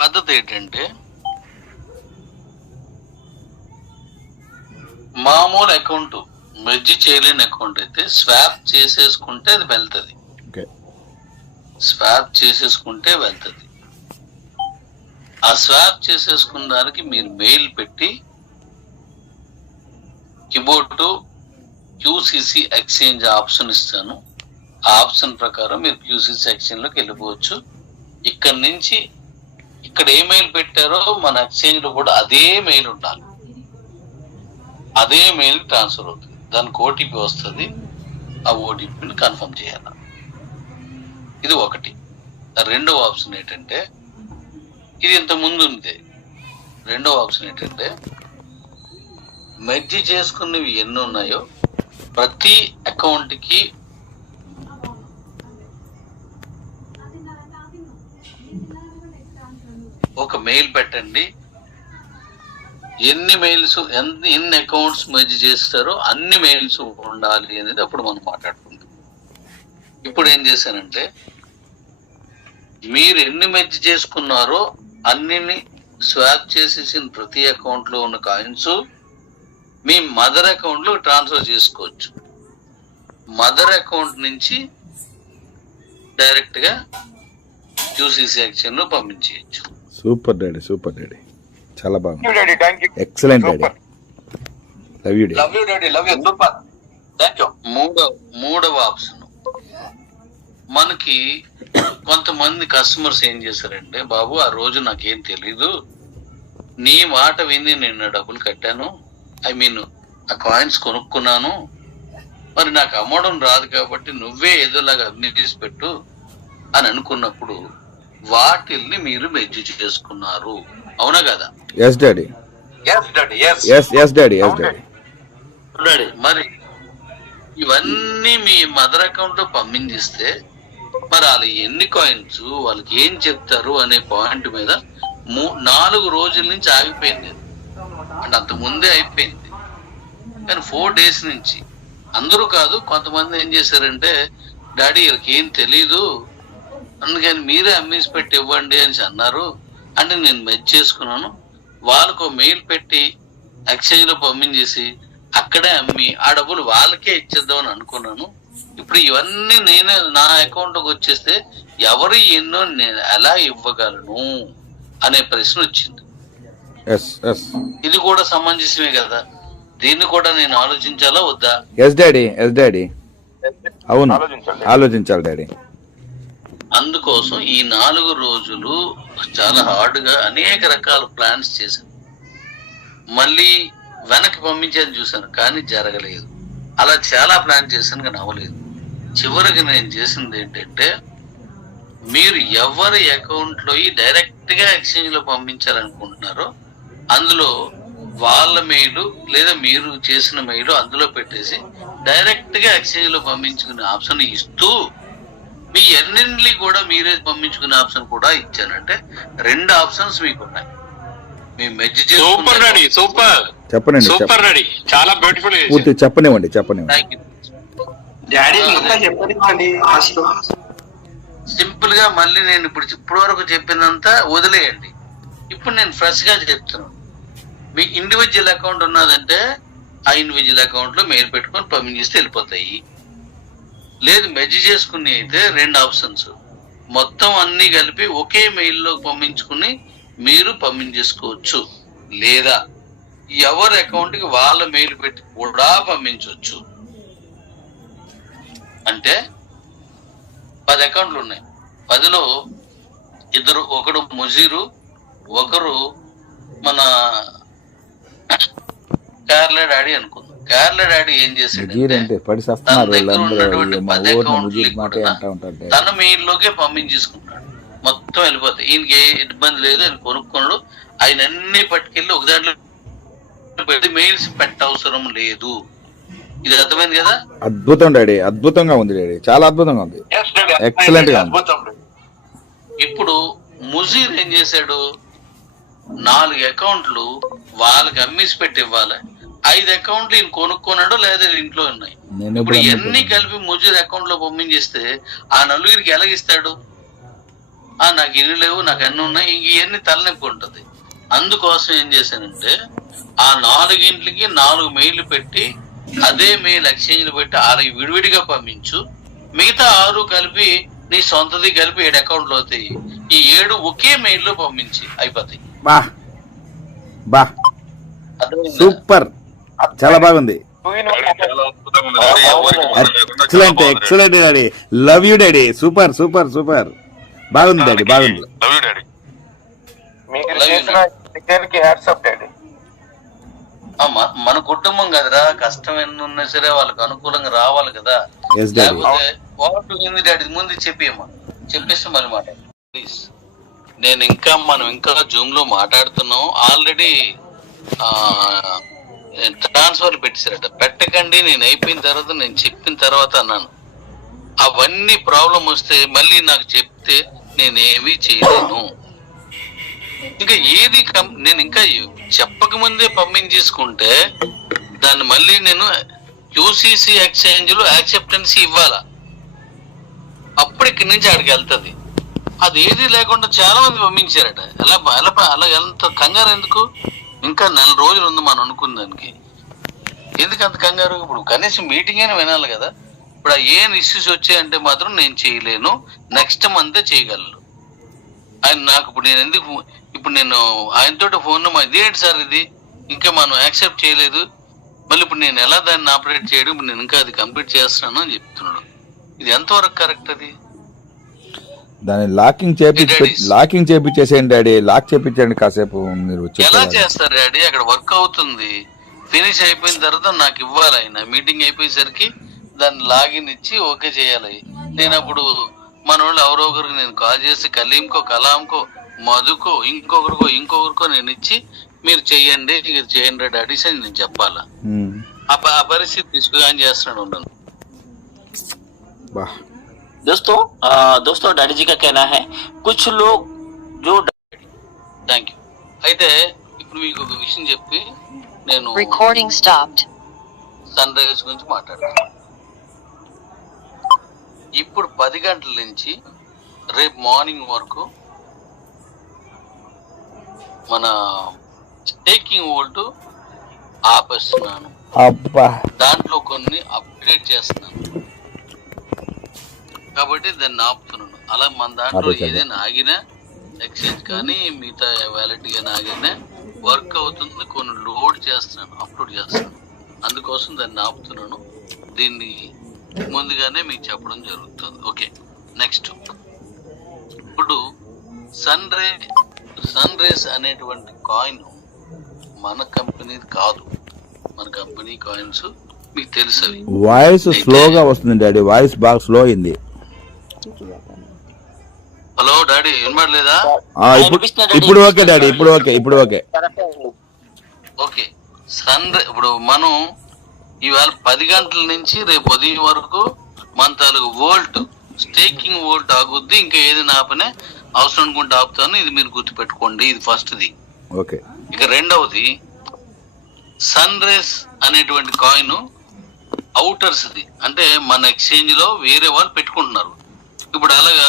పద్ధతి ఏంటంటే మామూలు అకౌంట్ మెర్జ్ చేయలేని అకౌంట్ అయితే స్వాప్ చేసేసుకుంటే అది వెళ్తుంది. స్వాప్ చేసేసుకుంటే వెళ్తుంది. ఆ స్వాప్ చేసేసుకున్న దానికి మీరు మెయిల్ పెట్టి కీబోర్డ్ టు క్యూసిసి ఎక్స్చేంజ్ ఆప్షన్ ఇస్తాను. ఆ ఆప్షన్ ప్రకారం మీరు క్యూసిసి ఎక్స్చేంజ్ లోకి వెళ్ళిపోవచ్చు. ఇక్కడ నుంచి ఇక్కడ ఏ మెయిల్ పెట్టారో మన ఎక్స్చేంజ్ లో కూడా అదే మెయిల్ ఉండాలి. అదే మెయిల్ ట్రాన్స్ఫర్ అవుతుంది. దానికి ఓటీపీ వస్తుంది. ఆ ఓటీపీని కన్ఫర్మ్ చేయాలి. ఇది ఒకటి. రెండవ ఆప్షన్ ఏంటంటే, ఇది ఇంత ముందు ఉంది. రెండవ ఆప్షన్ ఏంటంటే, మెర్జ్ చేసుకున్నవి ఎన్ని ఉన్నాయో ప్రతి అకౌంట్కి ఒక మెయిల్ పెట్టండి. ఎన్ని మెయిల్స్ ఎన్ని అకౌంట్స్ మెర్జ్ చేస్తారో అన్ని మెయిల్స్ ఉండాలి అనేది అప్పుడు మనం మాట్లాడుకుందాం. ఇప్పుడు ఏం చేశానంటే, మీరు ఎన్ని మెర్జ్ చేసుకున్నారో అన్ని స్వాప్ చేసేసిన ప్రతి అకౌంట్ లో ఉన్న కాయిన్స్ మీ మదర్ అకౌంట్ లో ట్రాన్స్ఫర్ చేసుకోవచ్చు. మదర్ అకౌంట్ నుంచి డైరెక్ట్ గా క్యూసిసి ఎక్స్చేంజ్ లో పంపించేయచ్చు. సూపర్ డాడీ, సూపర్ డాడీ, చాలా బాగుంది. Excellent daddy, love you daddy, love you, super, thank you. మూడవ ఆప్షన్, మనకి కొంతమంది కస్టమర్స్ ఏం చేశారంటే, బాబు ఆ రోజు నాకేం తెలీదు, నీ మాట విని నేను డబ్బులు కట్టాను, ఆ కాయిన్స్ కొనుక్కున్నాను, మరి నాకు అమ్మడం రాదు కాబట్టి నువ్వే ఏదోలాగా అన్ని తీసి పెట్టు అని అనుకున్నప్పుడు వాటిల్ని మీరు మెర్జ్ చేసుకున్నారు. అవునా కదా? ఎస్ డాడీ, మరి ఇవన్నీ మీ మదర్ అకౌంట్ లో పంపించిస్తే మరి వాళ్ళు ఎన్ని కాయిన్స్, వాళ్ళకి ఏం చెప్తారు అనే పాయింట్ మీద 4 రోజుల నుంచి ఆగిపోయింది. అంటే అంత ముందే అయిపోయింది, కానీ 4 days నుంచి. అందరూ కాదు, కొంతమంది ఏం చేశారంటే, డాడీ వీళ్ళకి ఏం తెలీదు, అందుకని మీరే అమ్మేసి పెట్టి ఇవ్వండి అని అన్నారు. అంటే నేను మెర్జ్ చేసుకున్నాను, వాళ్ళకు మెయిల్ పెట్టి ఎక్స్చేంజ్ లో పంపించేసి అక్కడే అమ్మి ఆ డబ్బులు వాళ్ళకే ఇచ్చేద్దామని అనుకున్నాను. ఇప్పుడు ఇవన్నీ నేనే నా అకౌంట్ లోకి వచ్చేస్తే ఎవరు ఎన్నో నేను ఎలా ఇవ్వగలను అనే ప్రశ్న వచ్చింది. ఇది కూడా సమంజసమే కదా? దీన్ని కూడా నేను ఆలోచించాలా వద్దా? ఎస్ డాడీ, అవును, ఆలోచించాలి డాడీ. అందుకోసం ఈ 4 రోజులు చాలా హార్డ్ గా అనేక రకాల ప్లాన్స్ చేశాను. మళ్ళీ వెనక్కి పంపించేది చూశాను, కానీ జరగలేదు. అలా చాలా ప్లాన్ చేశాను, కానీ అవ్వలేదు. చివరికి నేను చేసింది ఏంటంటే, మీరు ఎవరి అకౌంట్ లో డైరెక్ట్ గా ఎక్స్చేంజ్ లో పంపించాలనుకుంటున్నారో అందులో వాళ్ళ మెయిల్ లేదా మీరు చేసిన మెయిల్ అందులో పెట్టేసి డైరెక్ట్ గా ఎక్స్చేంజ్ లో పంపించుకునే ఆప్షన్ ఇస్తూ, మీ ఎన్నింటినీ కూడా మీరే పంపించుకునే ఆప్షన్ కూడా ఇచ్చానంటే 2 ఆప్షన్స్ మీకు ఉన్నాయి. మీ మెర్జ్ చెప్పండి, చాలా బ్యూటిఫుల్. చెప్పనివ్వండి. సింపుల్ గా మళ్ళీ నేను ఇప్పుడు వరకు చెప్పినంత వదిలేయండి. ఇప్పుడు నేను ఫ్రెష్ గా చెప్తున్నాను. మీ ఇండివిజువల్ అకౌంట్ ఉన్నదంటే ఆ ఇండివిజువల్ అకౌంట్ లో మెయిల్ పెట్టుకొని పంపించేస్తే వెళ్ళిపోతాయి. లేదు మెర్జ్ చేసుకుని అయితే 2 ఆప్షన్స్, మొత్తం అన్ని కలిపి ఒకే మెయిల్ లో పంపించుకుని మీరు పంపించేసుకోవచ్చు, లేదా ఎవరి అకౌంట్ కి వాళ్ళ మెయిల్ పెట్టి కూడా పంపించవచ్చు. అంటే 10 అకౌంట్లు ఉన్నాయి. 10లో ఇద్దరు, ఒకడు ముజీరు, ఒకరు మన కేరళ డాడీ అనుకుందాం. కేరళ డాడీ ఏం చేశాడంటే, తన దగ్గర ఉన్నటువంటి 10 అకౌంట్లు తన మెయిల్ లోకే పంపించేసుకుంటాడు. మొత్తం వెళ్ళిపోతాయి. ఈయనకి ఏ ఇబ్బంది లేదు, ఆయన కొనుక్కున్నాడు. ఆయన అన్ని పట్టుకెళ్ళి ఒక దాంట్లో పెట్టి మెయిల్స్ పెట్టవసరం లేదు. ఇది అర్థమైంది కదా? అద్భుతం డాడీ, అద్భుతంగా ఉంది డాడీ, చాలా అద్భుతంగా ఉంది, ఎక్సలెంట్ గా ఉంది. ఇప్పుడు ముజీర్ ఏం చేశాడు, 4 అకౌంట్లు వాళ్ళకి అమ్మేసి పెట్టి ఇవ్వాలి. 5 అకౌంట్లు ఈయన కొనుక్కున్నాడు, లేదా ఇంట్లో ఉన్నాయి. ఇప్పుడు ఎన్ని కలిపి ముజీర్ అకౌంట్ లో పంపించేస్తే ఆ 4 ఎలాగిస్తాడు? నాకు ఇల్లు లేవు, నాకు అన్ని ఉన్నాయి, ఇవన్నీ తలనొప్పి ఉంటుంది. అందుకోసం ఏం చేశానంటే ఆ 4 గంటలకి 4 మెయిల్ పెట్టి అదే మెయిల్ ఎక్స్చేంజ్ పెట్టి 6 విడివిడిగా పంపించు, మిగతా 6 కలిపి నీ సొంతది కలిపి 7 అకౌంట్లు అవుతాయి. ఈ 7 ఒకే మెయిల్ లో పంపించి అయిపోతాయి. బా బా సూపర్, చాలా బాగుంది. Excellent excellent daddy, love you daddy, super super super, బాగుంది డాడీ, బాగుంది. మన కుటుంబం కదరా, కష్టం ఎన్ని ఉన్నా సరే వాళ్ళకి అనుకూలంగా రావాలి కదా. Yes, daddy. లేకపోతే వాట్ ఏంది డాడీ ముందు చెప్పేస్తే మరి మాట ప్లీజ్. మనం ఇంకా జూమ్ లో మాట్లాడుతున్నాం. ఆల్రెడీ ట్రాన్స్ఫర్లు పెట్టేశారట. పెట్టకండి, నేను అయిపోయిన తర్వాత నేను చెప్పిన తర్వాత అన్నాను. అవన్నీ ప్రాబ్లం వస్తే మళ్ళీ నాకు చెప్తే నేనేమీ చేయలేను. ఇంకా ఏది నేను ఇంకా చెప్పక ముందే పంపించేసుకుంటే దాన్ని మళ్ళీ నేను యూసీసీ ఎక్స్చేంజ్ లో యాక్సెప్టెన్సీ ఇవ్వాలా, అప్పుడు ఇక్కడి నుంచి ఆడికి వెళ్తుంది. అది ఏది లేకుండా చాలా మంది పంపించారట. అలా ఎంత కంగారు ఎందుకు? ఇంకా 4 రోజులు ఉంది మనం అనుకున్న దానికి. ఎందుకు అంత కంగారు? ఇప్పుడు కనీసం మీటింగ్ అయినా వినాలి కదా. ఇప్పుడు ఏం ఇష్యూస్ వచ్చాయంటే మాత్రం నేను చేయలేను, నెక్స్ట్ మంతే చేయగలను. ఆయన నాకు ఇప్పుడు నేను ఆయనతో ఫోన్ ఇదేంటి సార్ ఇది ఇంకా మనం యాక్సెప్ట్ చేయలేదు, మళ్ళీ ఇప్పుడు నేను ఎలా దాన్ని ఆపరేట్ చేయడం, ఇప్పుడు నేను ఇంకా అది కంప్లీట్ చేస్తున్నాను అని చెప్తున్నాడు. ఇది ఎంతవరకు కరెక్ట్? అది దాన్ని లాకింగ్ చేపించేసేయండి డాడీ, లాక్ చేపించండి కాసేపు. మీరు ఎలా చేస్తారు డాడీ? అక్కడ వర్క్ అవుతుంది, ఫినిష్ అయిపోయిన తర్వాత నాకు ఇవ్వాలి. ఆయన మీటింగ్ అయిపోయేసరికి దాన్ని లాగిన్ ఇచ్చి ఓకే చేయాలి. నేను అప్పుడు మన వాళ్ళు ఎవరో ఒకరికి నేను కాల్ చేసి కలీంకో, కలాంకో, మధుకో, ఇంకొకరికో నేను ఇచ్చి మీరు చెయ్యండి, ఇది చేయండి డాడీస్ అని నేను చెప్పాలా? ఆ పరిస్థితి తీసుకుని చేస్తున్నాడు. ఉన్నాను दोस्तों डैडी जी का कहना है कुछ लोग जो థ్యాంక్ యూ. అయితే ఇప్పుడు మీకు ఒక విషయం చెప్పి నేను సన్ రైజ్ గురించి మాట్లాడతాను. ఇప్పుడు 10 గంటల నుంచి రేపు మార్నింగ్ వరకు మన స్టేకింగ్ వోల్ట్ ఆపేస్తున్నాను. దాంట్లో కొన్ని అప్డేట్ చేస్తున్నాను కాబట్టి దాన్ని ఆపుతున్నాను. అలా మన దాంట్లో ఏదైనా ఆగినా ఎక్స్చేంజ్ కానీ మిగతా వ్యాలెట్ కానీ ఆగినా వర్క్ అవుతుంది. కొన్ని లోడ్ చేస్తున్నాను, అప్లోడ్ చేస్తున్నాను, అందుకోసం దాన్ని ఆపుతున్నాను. దీన్ని ముందుగానే మీకు చెప్పడం జరుగుతుంది. ఓకే, నెక్స్ట్ ఇప్పుడు సన్ రేస్ అనేటువంటి కాయిన్ మన కంపెనీ కాదు. మన కంపెనీ కాయిన్స్ మీకు తెలుసు. వాయిస్ స్లోగా వస్తుంది డాడీ, వాయిస్ బాగా స్లో అయింది. హలో డాడీ, వినబడలేదా? ఇప్పుడు ఓకే డాడీ, ఇప్పుడు ఓకే. ఓకే, ఇప్పుడు మనం ఇవాళ 10 గంటల నుంచి రేపు ఉదయం వరకు మన తాలూకు వోల్ట్ స్టేకింగ్ వోల్ట్ ఆగుద్ది. ఇంకా ఏదైనా ఆపనే అవసరం అనుకుంటే ఆపుతాను. ఇది మీరు గుర్తుపెట్టుకోండి. ఇది ఫస్ట్ది. ఓకే. ఇక రెండవది సన్ రేస్ అనేటువంటి కాయిన్ అవుటర్స్ది, అంటే మన ఎక్స్చేంజ్ లో వేరే వాళ్ళు పెట్టుకుంటున్నారు. ఇప్పుడు అలాగా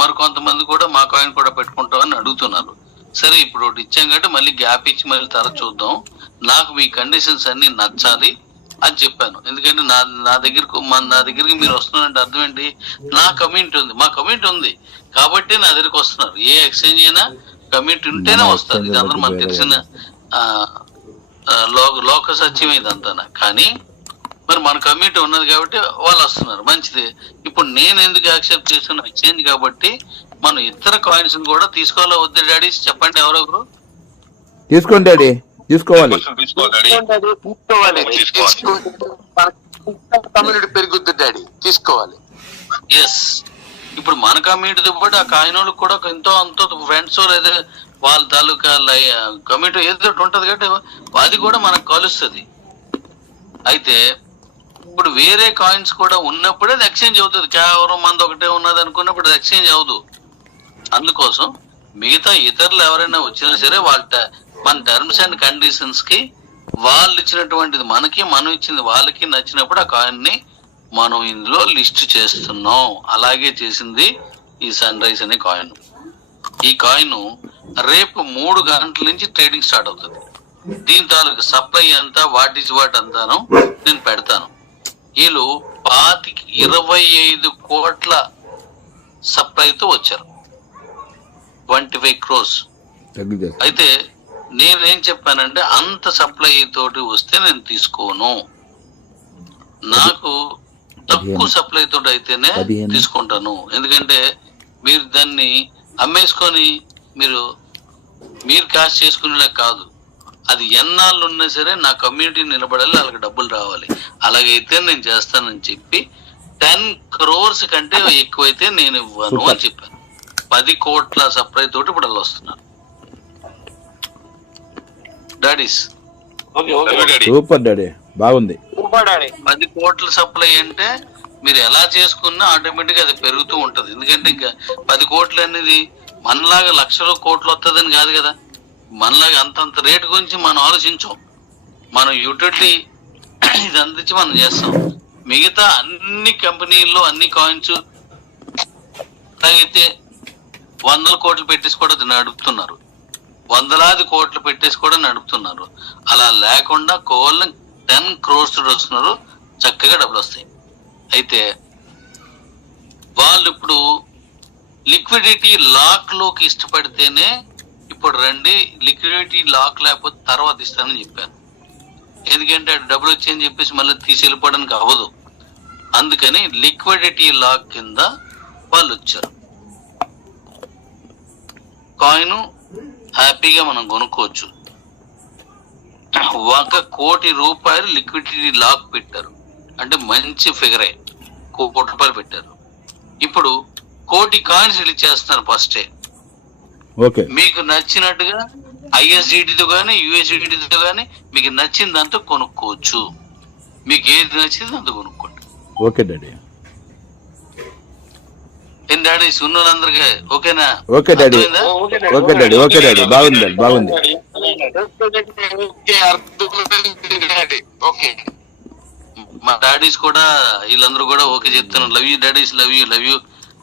మరి కొంతమంది కూడా మా కాయిన్ కూడా పెట్టుకుంటామని అడుగుతున్నారు. సరే, ఇప్పుడు ఒకటి ఇచ్చాం కాబట్టి మళ్ళీ గ్యాప్ ఇచ్చి మళ్ళీ తర్వాత చూద్దాం. నాకు మీ కండిషన్స్ అన్ని నచ్చాలి అని చెప్పాను. ఎందుకంటే నా దగ్గరికి మీరు వస్తున్నారంటే అర్థం ఏంటి? నా కమ్యూనిటీ ఉంది, మా కమ్యూనిటీ ఉంది కాబట్టి నా దగ్గరికి వస్తున్నారు. ఏ ఎక్స్చేంజ్ అయినా కమ్యూనిటీ ఉంటేనే వస్తారు. ఇది అందరూ మనకు తెలిసిన లోక సత్యం ఇదంతా. కానీ మరి మన కమ్యూనిటీ ఉన్నది కాబట్టి వాళ్ళు వస్తున్నారు, మంచిది. ఇప్పుడు నేను ఎందుకు యాక్సెప్ట్ చేస్తున్నా? ఎక్స్చేంజ్ కాబట్టి మనం ఇతర కాయిన్స్ కూడా తీసుకోవాలా వద్దు డాడీ? చెప్పండి ఎవరొకరు. తీసుకోండి డాడీ, తీసుకోవాలి. కమ్యూనిటీ పెరుగుద్ది డాడీ, తీసుకోవాలి. ఎస్, ఇప్పుడు మన కమ్యూనిటీతో పాటు ఆ కాయిన్ వాళ్ళకి కూడా ఎంతో అంతో ఫ్రెండ్స్ లేదా వాళ్ళ తాలూకా కమ్యూనిటీ ఏదో ఉంటది కాబట్టి అది కూడా మనకు కలుస్తుంది. అయితే ఇప్పుడు వేరే కాయిన్స్ కూడా ఉన్నప్పుడే అది ఎక్స్చేంజ్ అవుతుంది. కేవలం మంది ఒకటే ఉన్నది అనుకున్నప్పుడు అది ఎక్స్చేంజ్ అవ్వదు. అందుకోసం మిగతా ఇతరులు ఎవరైనా వచ్చినా సరే మన టర్మ్స్ అండ్ కండిషన్స్ కి వాళ్ళు ఇచ్చినటువంటిది మనకి, మనం ఇచ్చింది వాళ్ళకి నచ్చినప్పుడు ఆ కాయిన్ ని మనం ఇందులో లిస్ట్ చేస్తున్నాం. అలాగే చేసింది ఈ సన్ రైజ్ అనే కాయిన్. ఈ కాయిన్ రేపు 3 గంటల నుంచి ట్రేడింగ్ స్టార్ట్ అవుతుంది. దీని తాలూకు సప్లై అంతా వాట్ ఈజ్ వాట్ అంతాను నేను పెడతాను. వీళ్ళు 25 కోట్ల సప్లైతో వచ్చారు, 25 crores. అయితే నేనేం చెప్పానంటే అంత సప్లై తోటి వస్తే నేను తీసుకోను, నాకు తక్కువ సప్లై తోటి అయితేనే తీసుకుంటాను. ఎందుకంటే మీరు దాన్ని అమ్మేసుకొని మీరు క్యాష్ చేసుకునేలా కాదు, అది ఎన్నాళ్ళు ఉన్నా సరే నా కమ్యూనిటీ నిలబడాలి, వాళ్ళకి డబ్బులు రావాలి. అలాగైతే నేను చేస్తానని చెప్పి 10 crores కంటే ఎక్కువైతే నేను ఇవ్వను అని చెప్పాను. 10 కోట్ల సప్లై తోటి ఇప్పుడు వాళ్ళు వస్తున్నారు. డాడీస్ సూపర్ డాడీ, బాగుంది. 10 కోట్ల సప్లై అంటే మీరు ఎలా చేసుకున్నా ఆటోమేటిక్ అది పెరుగుతూ ఉంటది. ఎందుకంటే ఇంకా 10 కోట్లు అనేది మనలాగా లక్షల కోట్లు వస్తుందని కాదు కదా. మనలాగా అంతంత రేటు గురించి మనం ఆలోచించాం. మనం యూటిలిటీ ఇది అందించి మనం చేస్తాం. మిగతా అన్ని కంపెనీల్లో అన్ని కాయిన్స్ అలాగైతే 100 కోట్లు పెట్టేసి కూడా నడుపుతున్నారు, 100 కోట్లు పెట్టేసి కూడా నడుపుతున్నారు. అలా లేకుండా కేవలం 10 crores వస్తున్నారు, చక్కగా డబ్బులు వస్తాయి. అయితే వాళ్ళు ఇప్పుడు లిక్విడిటీ లాక్ లోకి ఇష్టపడితేనే ఇప్పుడు రండి, లిక్విడిటీ లాక్ లేకపోతే తర్వాత ఇస్తానని చెప్పాను. ఎందుకంటే డబ్బులు వచ్చాయని చెప్పేసి మళ్ళీ తీసి వెళ్ళిపోవడానికి అవ్వదు. అందుకని లిక్విడిటీ లాక్ కింద వాళ్ళు వచ్చారు. కాయిన్ హ్యాపీగా మనం కొనుక్కోవచ్చు. 1 కోటి రూపాయలు లిక్విడిటీ లాక్ పెట్టారు అంటే మంచి ఫిగరే, 1 కోటి రూపాయలు పెట్టారు. ఇప్పుడు 1 కోటి కాయిన్స్ రిలీజ్ చేస్తున్నారు ఫస్టే. మీకు నచ్చినట్టుగా ISDTతో కానీ USDTతో కానీ మీకు నచ్చిన దాంతో కొనుక్కోవచ్చు. మీకు ఏది నచ్చింది అంత కొనుక్కోండి. Okay daddy. ఏం డాడీ సున్నులందరికీ ఓకేనా? Okay daddy, okay daddy, okay daddy, బాగుంది డాడీ, బాగుంది. మా డాడీస్ కూడా వీళ్ళందరూ కూడా ఓకే చెప్తున్నారు. Love you daddies, love you, love you,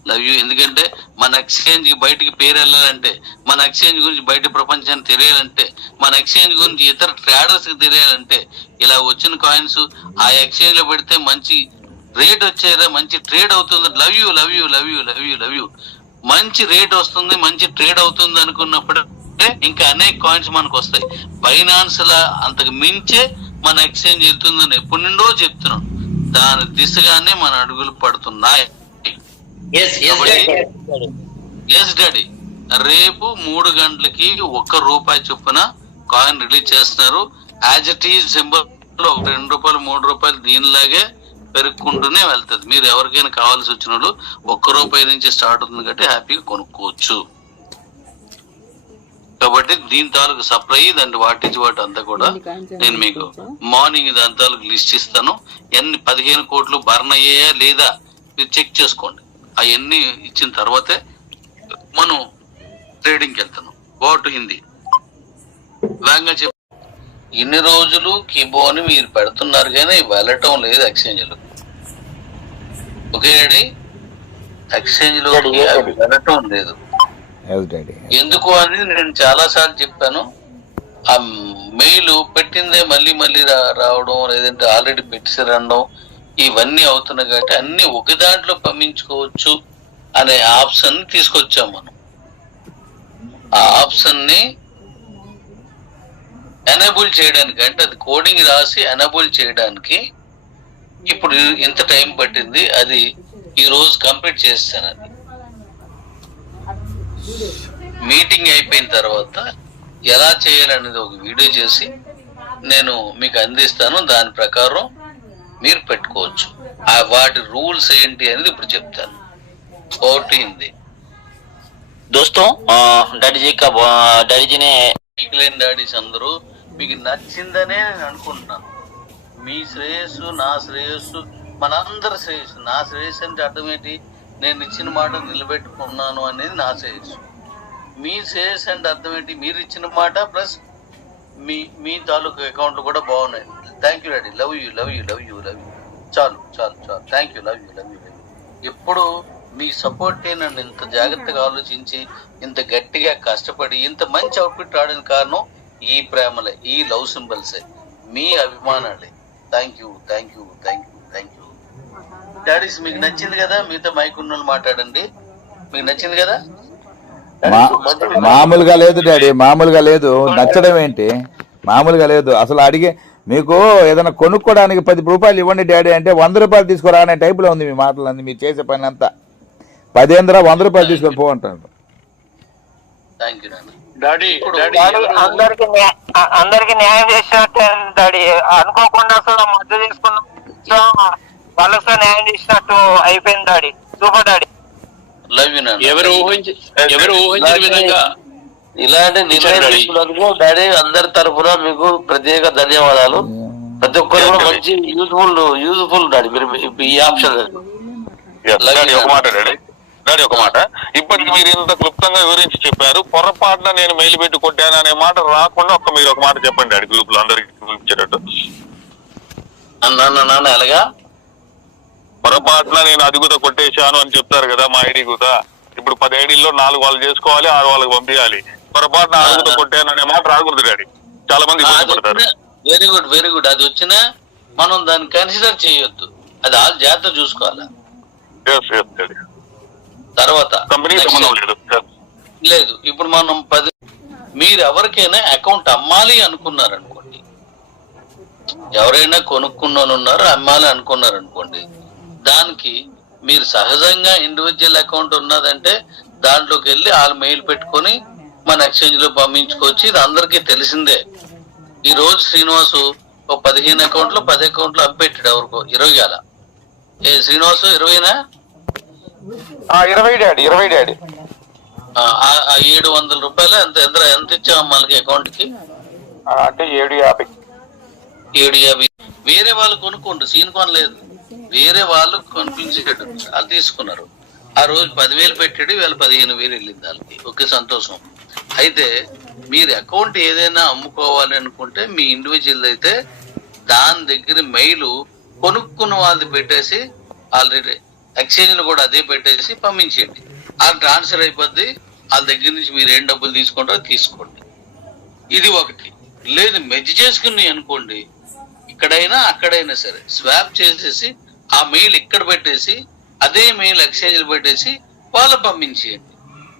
love you. ఎందుకంటే మన ఎక్స్చేంజ్ కి బయటికి పేరు వెళ్ళాలంటే, మన ఎక్స్చేంజ్ గురించి బయట ప్రపంచానికి తెలియాలంటే, మన ఎక్స్చేంజ్ గురించి ఇతర ట్రేడర్స్ కి తెలియాలంటే ఇలా వచ్చిన కాయిన్స్ ఆ ఎక్స్చేంజ్ లో పెడితే మంచి రేట్ వచ్చేదా, మంచి ట్రేడ్ అవుతుంది. Love you, love you, love you, love you, love you. మంచి రేట్ వస్తుంది, మంచి ట్రేడ్ అవుతుంది అనుకున్నప్పుడే ఇంకా అనేక కాయిన్స్ మనకు వస్తాయి. బైనాన్స్ లా అంతకు మించే మన ఎక్స్చేంజ్ వెళ్తుందని ఎప్పటి నుండో చెప్తున్నాం. దాని దిశగానే మన అడుగులు పడుతున్నాయి. ఎస్ డాడీ, రేపు 3 గంటలకి 1 రూపాయి చొప్పున కాయిన్ రిలీజ్ చేస్తున్నారు. యాజ్ ఇట్ ఈజ్ సింబల్ లో 2 రూపాయలు 3 రూపాయలు దీనిలాగే పెరుగుకుంటూనే వెళ్తుంది. మీరు ఎవరికైనా కావాల్సి వచ్చిన వాళ్ళు 1 రూపాయి నుంచి స్టార్ట్ అవుతుంది కాబట్టి హ్యాపీగా కొనుక్కోవచ్చు. కాబట్టి దీని తాలూకు సప్లై దాని వాటి అంతా కూడా నేను మీకు మార్నింగ్ దాని తాలూకు లిస్ట్ ఇస్తాను. ఎన్ని 15 కోట్లు బర్న్ అయ్యాయా లేదా మీరు చెక్ చేసుకోండి. అవన్నీ ఇచ్చిన తర్వాతే మనం ట్రేడింగ్కి వెళ్తాను. వాట్ హిందీ వేగంగా చెప్ప. ఇన్ని రోజులు కిబోని మీరు పెడుతున్నారు కానీ వెళ్ళటం లేదు ఎక్స్చేంజ్లు. ఓకే డాడీ, ఎక్స్చేంజ్ లో వెళ్ళటం లేదు. ఎందుకు అని నేను చాలా సార్లు చెప్పాను. ఆ మెయిల్ పెట్టిందే మళ్ళీ మళ్ళీ రావడం, లేదంటే ఆల్రెడీ పెట్టేసి రావడం, ఇవన్నీ అవుతున్నాయి. కాబట్టి అన్ని ఒక దాంట్లో పంపించుకోవచ్చు అనే ఆప్షన్ తీసుకొచ్చాం మనం. ఆ ఆప్షన్ ని ఎనేబుల్ చేయడానికి, అంటే అది కోడింగ్ రాసి ఎనేబుల్ చేయడానికి ఇప్పుడు ఇంత టైం పట్టింది. అది ఈ రోజు కంప్లీట్ చేస్తాను. అది మీటింగ్ అయిపోయిన తర్వాత ఎలా చేయాలనేది ఒక వీడియో చేసి నేను మీకు అందిస్తాను. దాని ప్రకారం మీరు పెట్టుకోవచ్చు. వాటి రూల్స్ ఏంటి అనేది ఇప్పుడు చెప్తాను. పోయింది दोस्तों डैडी जी ने డాడీస్ అందరూ మీకు నచ్చిందనే నేను అనుకుంటున్నాను. మీ శ్రేయస్సు, నా శ్రేయస్సు, మనందరి శ్రేయస్సు. నా శ్రేయస్సు అంటే అర్థం ఏంటి? నేను ఇచ్చిన మాట నిలబెట్టుకున్నాను అనేది నా శ్రేయస్సు. మీ శ్రేయస్సు అంటే అర్థం ఏంటి? మీరు ఇచ్చిన మాట ప్లస్ మీ తాలూకు అకౌంట్లు కూడా బాగున్నాయి. Thank you daddy, love you, love you, love you, love you. చాలు చాలు చాలు, thank you, love you, love you. ఎప్పుడు మీ సపోర్టే నన్ను ఇంత జాగ్రత్తగా ఆలోచించి ఇంత గట్టిగా కష్టపడి ఇంత మంచి అవుట్పుట్ రావడానికి కారణం ఈ ప్రేమలే, ఈ లవ్ సింబల్సే, మీ అభిమానాలే. Thank you. డాడీస్ మీకు నచ్చింది కదా? మీతో మైక్ ఉన్న వాళ్ళు మాట్లాడండి. మీకు నచ్చింది కదా? మామూలుగా లేదు డాడీ, మామూలుగా లేదు. నచ్చడం ఏంటి, మామూలుగా లేదు అసలు. అడిగే మీకు ఏదైనా కొనుక్కోవడానికి 10 రూపాయలు ఇవ్వండి డాడీ అంటే 100 రూపాయలు తీసుకురా అనే టైపులో ఉంది మీ మాటలన్నీ. మీరు చేసే పని అంతా 10 100 రూపాయలు తీసుకొని పోంటారు. థ్యాంక్ యూ నాన్న. డాడీ అందరికి న్యాయం చేసినట్టే డాడీ. అనుకోకుండా అసలు మద్దతు తీసుకున్నాం, వాళ్ళతో న్యాయం చేసినట్టు అయిపోయింది daddy. Super daddy. Love you నాన్న. ఎవరు ఊహించిన విధంగా ఇలాంటి నిర్ణయం తీసుకున్నందుకు డాడీ అందరి తరఫున మీకు ప్రత్యేక ధన్యవాదాలు. ప్రతి ఒక్కరు కూడా మంచి యూజ్ఫుల్ డాడీ మీరు ఈ ఆప్షన్. ఒక మాట డాడీ, ఒక మాట. ఇప్పటికి మీరు ఇంత క్లుప్తంగా వివరించి చెప్పారు. పొరపాటున నేను మెయిల్ పెట్టి కొట్టాను అనే మాట రాకుండా మీరు ఒక మాట చెప్పండి డాడీ, గ్రూప్ లో అందరికి చూపించేటట్టు. నాన్న ఎలాగా? పొరపాటున నేను అది కూడా కొట్టేశాను అని చెప్తారు కదా మా ఐడి కూడా. ఇప్పుడు 10 ఐడీల్లో 4 వాళ్ళు చేసుకోవాలి, 6 వాళ్ళకి పంపించాలి. పొరపాటున అడుగుతో కొట్టాను అనే మాట రాకూడదు డాడీ. చాలా మంది ఇబ్బంది. Very good. అది వచ్చినా మనం దాన్ని కన్సిడర్ చేయొద్దు. అది వాళ్ళు జాగ్రత్త చూసుకోవాలా. తర్వాత లేదు. ఇప్పుడు మనం మీరు ఎవరికైనా అకౌంట్ అమ్మాలి అనుకున్నారనుకోండి, ఎవరైనా కొనుక్కున్నారు అమ్మాలి అనుకున్నారనుకోండి, దానికి మీరు సహజంగా ఇండివిజువల్ అకౌంట్ ఉన్నదంటే దాంట్లోకి వెళ్ళి వాళ్ళు మెయిల్ పెట్టుకొని మన ఎక్స్చేంజ్ లో పంపించుకోవచ్చు. ఇది అందరికీ తెలిసిందే. ఈ రోజు శ్రీనివాసు 15 అకౌంట్లు 10 అకౌంట్లు అప్పెట్టాడు. ఎవరికో 20 అలా. శ్రీనివాసు 20నా? 20 డాడీ. 700 రూపాయలు ఎంత ఇచ్చావు మనకి అకౌంట్ కి? అంటే 750. 750. వేరే వాళ్ళు కొనుక్కోండి, సీన్ కొనలేదు. వేరే వాళ్ళు కొనిపించేటట్టు వాళ్ళు తీసుకున్నారు. ఆ రోజు 10,000 పెట్టాడు, వీళ్ళ 15,000 వెళ్ళింది వాళ్ళకి. ఓకే, సంతోషం. అయితే మీరు అకౌంట్ ఏదైనా అమ్ముకోవాలి అనుకుంటే మీ ఇండివిజువల్ అయితే దాని దగ్గర మెయిల్ కొనుక్కున్న వాళ్ళది పెట్టేసి ఆల్రెడీ ఎక్స్చేంజ్ లో కూడా అదే పెట్టేసి పంపించేయండి. ఆ ట్రాన్స్ఫర్ అయిపోద్ది. వాళ్ళ దగ్గర నుంచి మీరు ఏం డబ్బులు తీసుకుంటారో తీసుకోండి. ఇది ఒకటి. లేదు మెజ్ చేసుకున్నాయి అనుకోండి, ఇక్కడైనా అక్కడైనా సరే స్వాప్ చేసేసి ఆ మెయిల్ ఇక్కడ పెట్టేసి అదే మెయిల్ ఎక్స్చేంజ్ పెట్టేసి వాళ్ళు పంపించేయండి,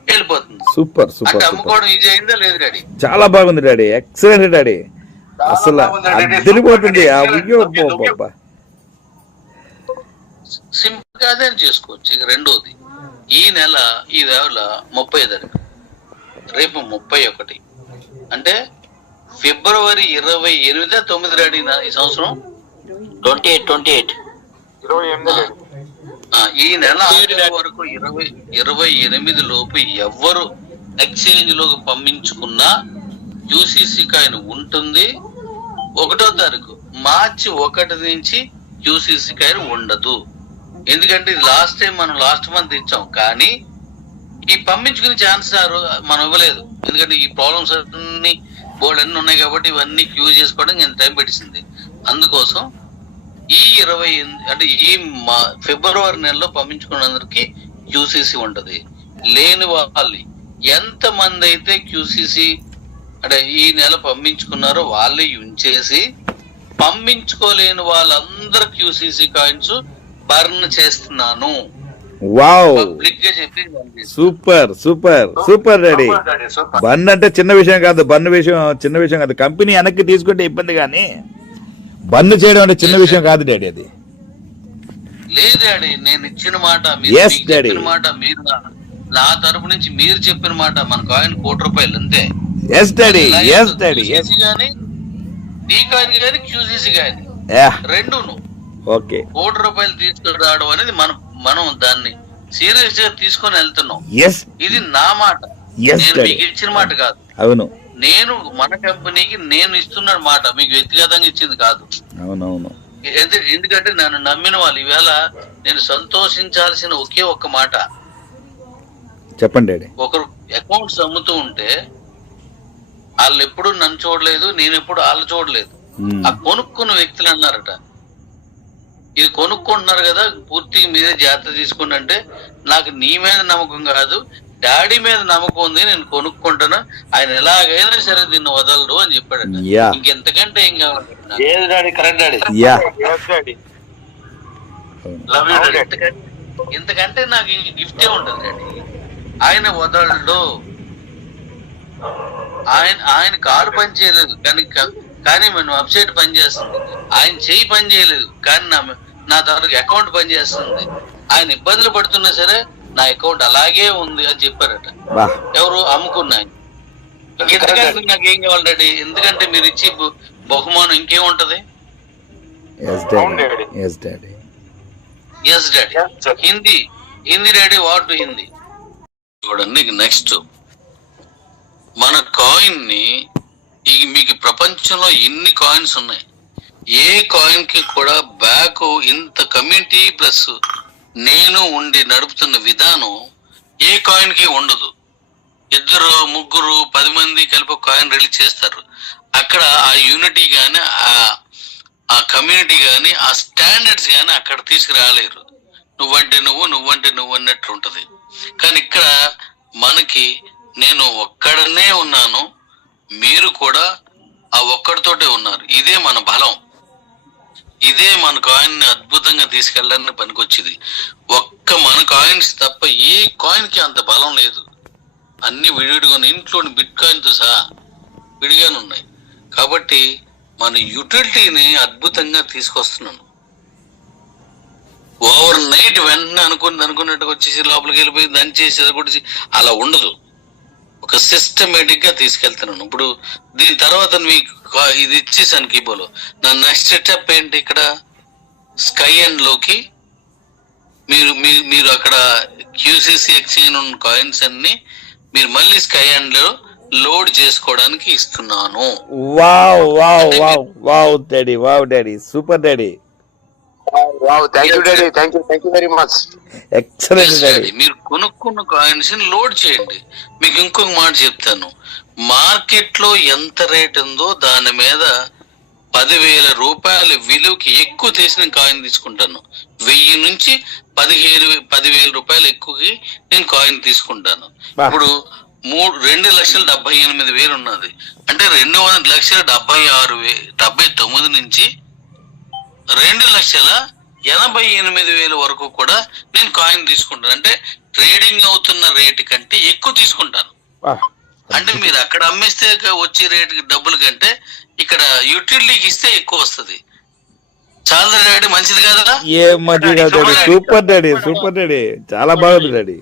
వెళ్ళిపోతుంది. సూపర్. అంటే అమ్ముకోవడం ఈజీ అయిందా లేదు డాడీ? చాలా బాగుంది డాడీ, ఎక్సలెంట్ డాడీ. అసలు తెలిపోతుంది. సింపుల్ గా అదే చేసుకోవచ్చు. ఇక రెండోది, ఈ నెల 30 తారీఖు, రేపు 31, అంటే ఫిబ్రవరి 28 డాడీనా ఈ సంవత్సరం? 28. ఈ నెల వరకు 28 లోపు ఎవ్వరు ఎక్స్చేంజ్ లోకి పంపించుకున్నా యూసీసీ కాయిన్ ఉంటుంది. 1వ తారీఖు మార్చి 1 నుంచి యూసీసీ కాయిన్ ఉండదు. ఎందుకంటే ఇది లాస్ట్ టైం మనం లాస్ట్ మంత్ ఇచ్చాం, కానీ ఈ పంపించుకునే ఛాన్స్ మనం ఇవ్వలేదు. ఎందుకంటే ఈ ప్రాబ్లమ్స్ అన్ని బోర్డు అన్ని ఉన్నాయి కాబట్టి ఇవన్నీ క్యూజ్ చేసుకోవడం ఎంత టైం పెట్టింది. అందుకోసం ఈ 28 అంటే ఈ ఫిబ్రవరి నెలలో పంపించుకున్నందరికి క్యూసీసీ ఉంటది. లేని వాళ్ళు ఎంత మంది అయితే క్యూసీసీ అంటే ఈ నెల పంపించుకున్నారో వాళ్ళే ఉంచేసి, పంపించుకోలేని వాళ్ళందరూ క్యూసీసీ కాయిన్స్ బర్న్ చేస్తున్నాను. వావ్, పబ్లిక్ గా చెప్పి సూపర్ డాడీ. బన్ అంటే చిన్న విషయం కాదు, చిన్న విషయం కాదు. కంపెనీ వెనక్కి తీసుకుంటే ఇబ్బంది, కానీ బన్ను చేయడం అంటే చిన్న విషయం కాదు డాడీ. అది లేదు డాడీ, నేను ఇచ్చిన మాట మాట మీరు నా తరపు నుంచి మీరు చెప్పిన మాట. మన కాయిన్ ₹1 అంతే. కానీ ఈ కాయిన్ కానీ క్యూసీసీ కానీ రెండును ఓకే. ₹1 తీసుకురావడం అనేది మనం దాన్ని సీరియస్ గా తీసుకొని వెళ్తున్నాం. ఇది నా మాట, నేను మీకు ఇచ్చిన మాట కాదు. అవును, నేను మన కంపెనీకి నేను ఇస్తున్న మాట, మీకు వ్యక్తిగతంగా ఇచ్చింది కాదు. అవునవును. ఎందుకంటే నన్ను నమ్మిన వాళ్ళు ఈవేళ నేను సంతోషించాల్సిన ఒకే ఒక్క మాట. చెప్పండి డాడీ. ఒకరు అకౌంట్స్ అమ్ముతూ ఉంటే వాళ్ళు ఎప్పుడు నన్ను చూడలేదు, నేను ఎప్పుడు వాళ్ళు చూడలేదు. ఆ కొనుక్కున్న వ్యక్తులు అన్నారట, ఇది కొనుక్కుంటున్నారు కదా, పూర్తిగా మీరే జాగ్రత్త తీసుకోండి అంటే, నాకు నీ మీద నమ్మకం కాదు, డాడీ మీద నమ్మకం ఉంది, నేను కొనుక్కుంటాను, ఆయన ఎలాగైనా సరే దీన్ని వదలరు అని చెప్పాడు. యా ఇంకెంతకంటే ఏం కావాలి? ఏది daddy, correct daddy. Yeah love you daddy. ఇంతకంటే నాకు గిఫ్టే ఉంటుంది డాడీ. ఆయన వదలడు. ఆయన కారు పని చేయలేదు కానీ మనం వెబ్సైట్ పని చేస్తుంది. ఆయన చెయ్యి పని చేయలేదు కానీ నా తాలూకు అకౌంట్ పని చేస్తుంది. ఆయన ఇబ్బందులు పడుతున్నా సరే నా అకౌంట్ అలాగే ఉంది అని చెప్పారట. ఎవరు అమ్ముకున్నాయి. ఎందుకంటే నాకేం కావాలి డాడీ? ఎందుకంటే మీరు ఇచ్చి బహుమానం ఇంకేముంటది? Yes daddy. Hindi daddy, what Hindi చూడండి. నెక్స్ట్ మన కాయిన్ ని, మీకు ప్రపంచంలో ఎన్ని కాయిన్స్ ఉన్నాయి, ఏ కాయిన్ కి కూడా బ్యాక్ ఇంత కమ్యూనిటీ ప్లస్ నేను ఉండి నడుపుతున్న విధానం ఏ కాయిన్ కి ఉండదు. 2, 3, 10 మంది కలిపి కాయిన్ రిలీజ్ చేస్తారు. అక్కడ ఆ యూనిటీ గాని, ఆ కమ్యూనిటీ గాని, ఆ స్టాండర్డ్స్ గాని అక్కడ తీసుకురాలేరు. నువ్వంటే నువ్వు అన్నట్టు ఉంటది. కానీ ఇక్కడ మనకి నేను ఒక్కడనే ఉన్నాను, మీరు కూడా ఆ ఒక్కడితోటే ఉన్నారు. ఇదే మన బలం. ఇదే మన కాయిన్ ని అద్భుతంగా తీసుకెళ్ళడానికి పనికొచ్చింది. ఒక్క మన కాయిన్స్ తప్ప ఏ కాయిన్ కి అంత బలం లేదు. అన్ని విడివిడిగా, ఇంట్లో బిట్ కాయిన్ తో సహా విడిగానే ఉన్నాయి. కాబట్టి మన యూటిలిటీని అద్భుతంగా తీసుకొస్తున్నాను. ఓవర్ నైట్ వెంటనే అనుకున్నట్టుగా వచ్చేసి లోపలికి వెళ్ళిపోయి దాన్ని చేసి అది కూడా అలా ఉండదు. ఒక సిస్టమేటిక్ గా తీసుకెళ్తున్నాను. ఇప్పుడు దీని తర్వాత మీకు ఇది ఇచ్చేసాను కీబోలో. నా నెక్స్ట్ స్టెప్ ఏంటి? ఇక్కడ స్కై అండ్ లోకి మీరు అక్కడ క్యూసీసీ ఎక్స్చేంజ్ ఉన్న కాయిన్స్ అన్ని మీరు మళ్ళీ స్కై అండ్ లో లోడ్ చేసుకోవడానికి ఇస్తున్నాను. Wow wow wow wow daddy, wow daddy, super daddy. Wow, thank you daddy, thank you very much. Excellent daddy. మీరు కొనుక్కున్న కాయిన్స్ ని లోడ్ చేయండి. మీకు ఇంకొక మాట చెప్తాను. మార్కెట్ లో ఎంత రేట్ ఉందో దాని మీద 10,000 రూపాయల విలువకి ఎక్కువ తీసిన కాయిన్ తీసుకుంటాను. 1000 నుంచి 10,000 రూపాయలు ఎక్కువకి నేను కాయిన్ తీసుకుంటాను. ఇప్పుడు 2,78,000 ఉన్నది అంటే 2,79,000 నుంచి 2,88,000 వరకు కూడా నేను కాయిన్ తీసుకుంటాను. అంటే ట్రేడింగ్ అవుతున్న రేటు కంటే ఎక్కువ తీసుకుంటాను. అంటే మీరు అక్కడ అమ్మేస్తే వచ్చే రేటు డబ్బుల కంటే ఇక్కడ యూటిలిటీకి ఇస్తే ఎక్కువ వస్తుంది. చాలా డాడీ, మంచిది కదా? సూపర్ డాడీ, సూపర్ డాడీ, చాలా బాగుంది డాడీ.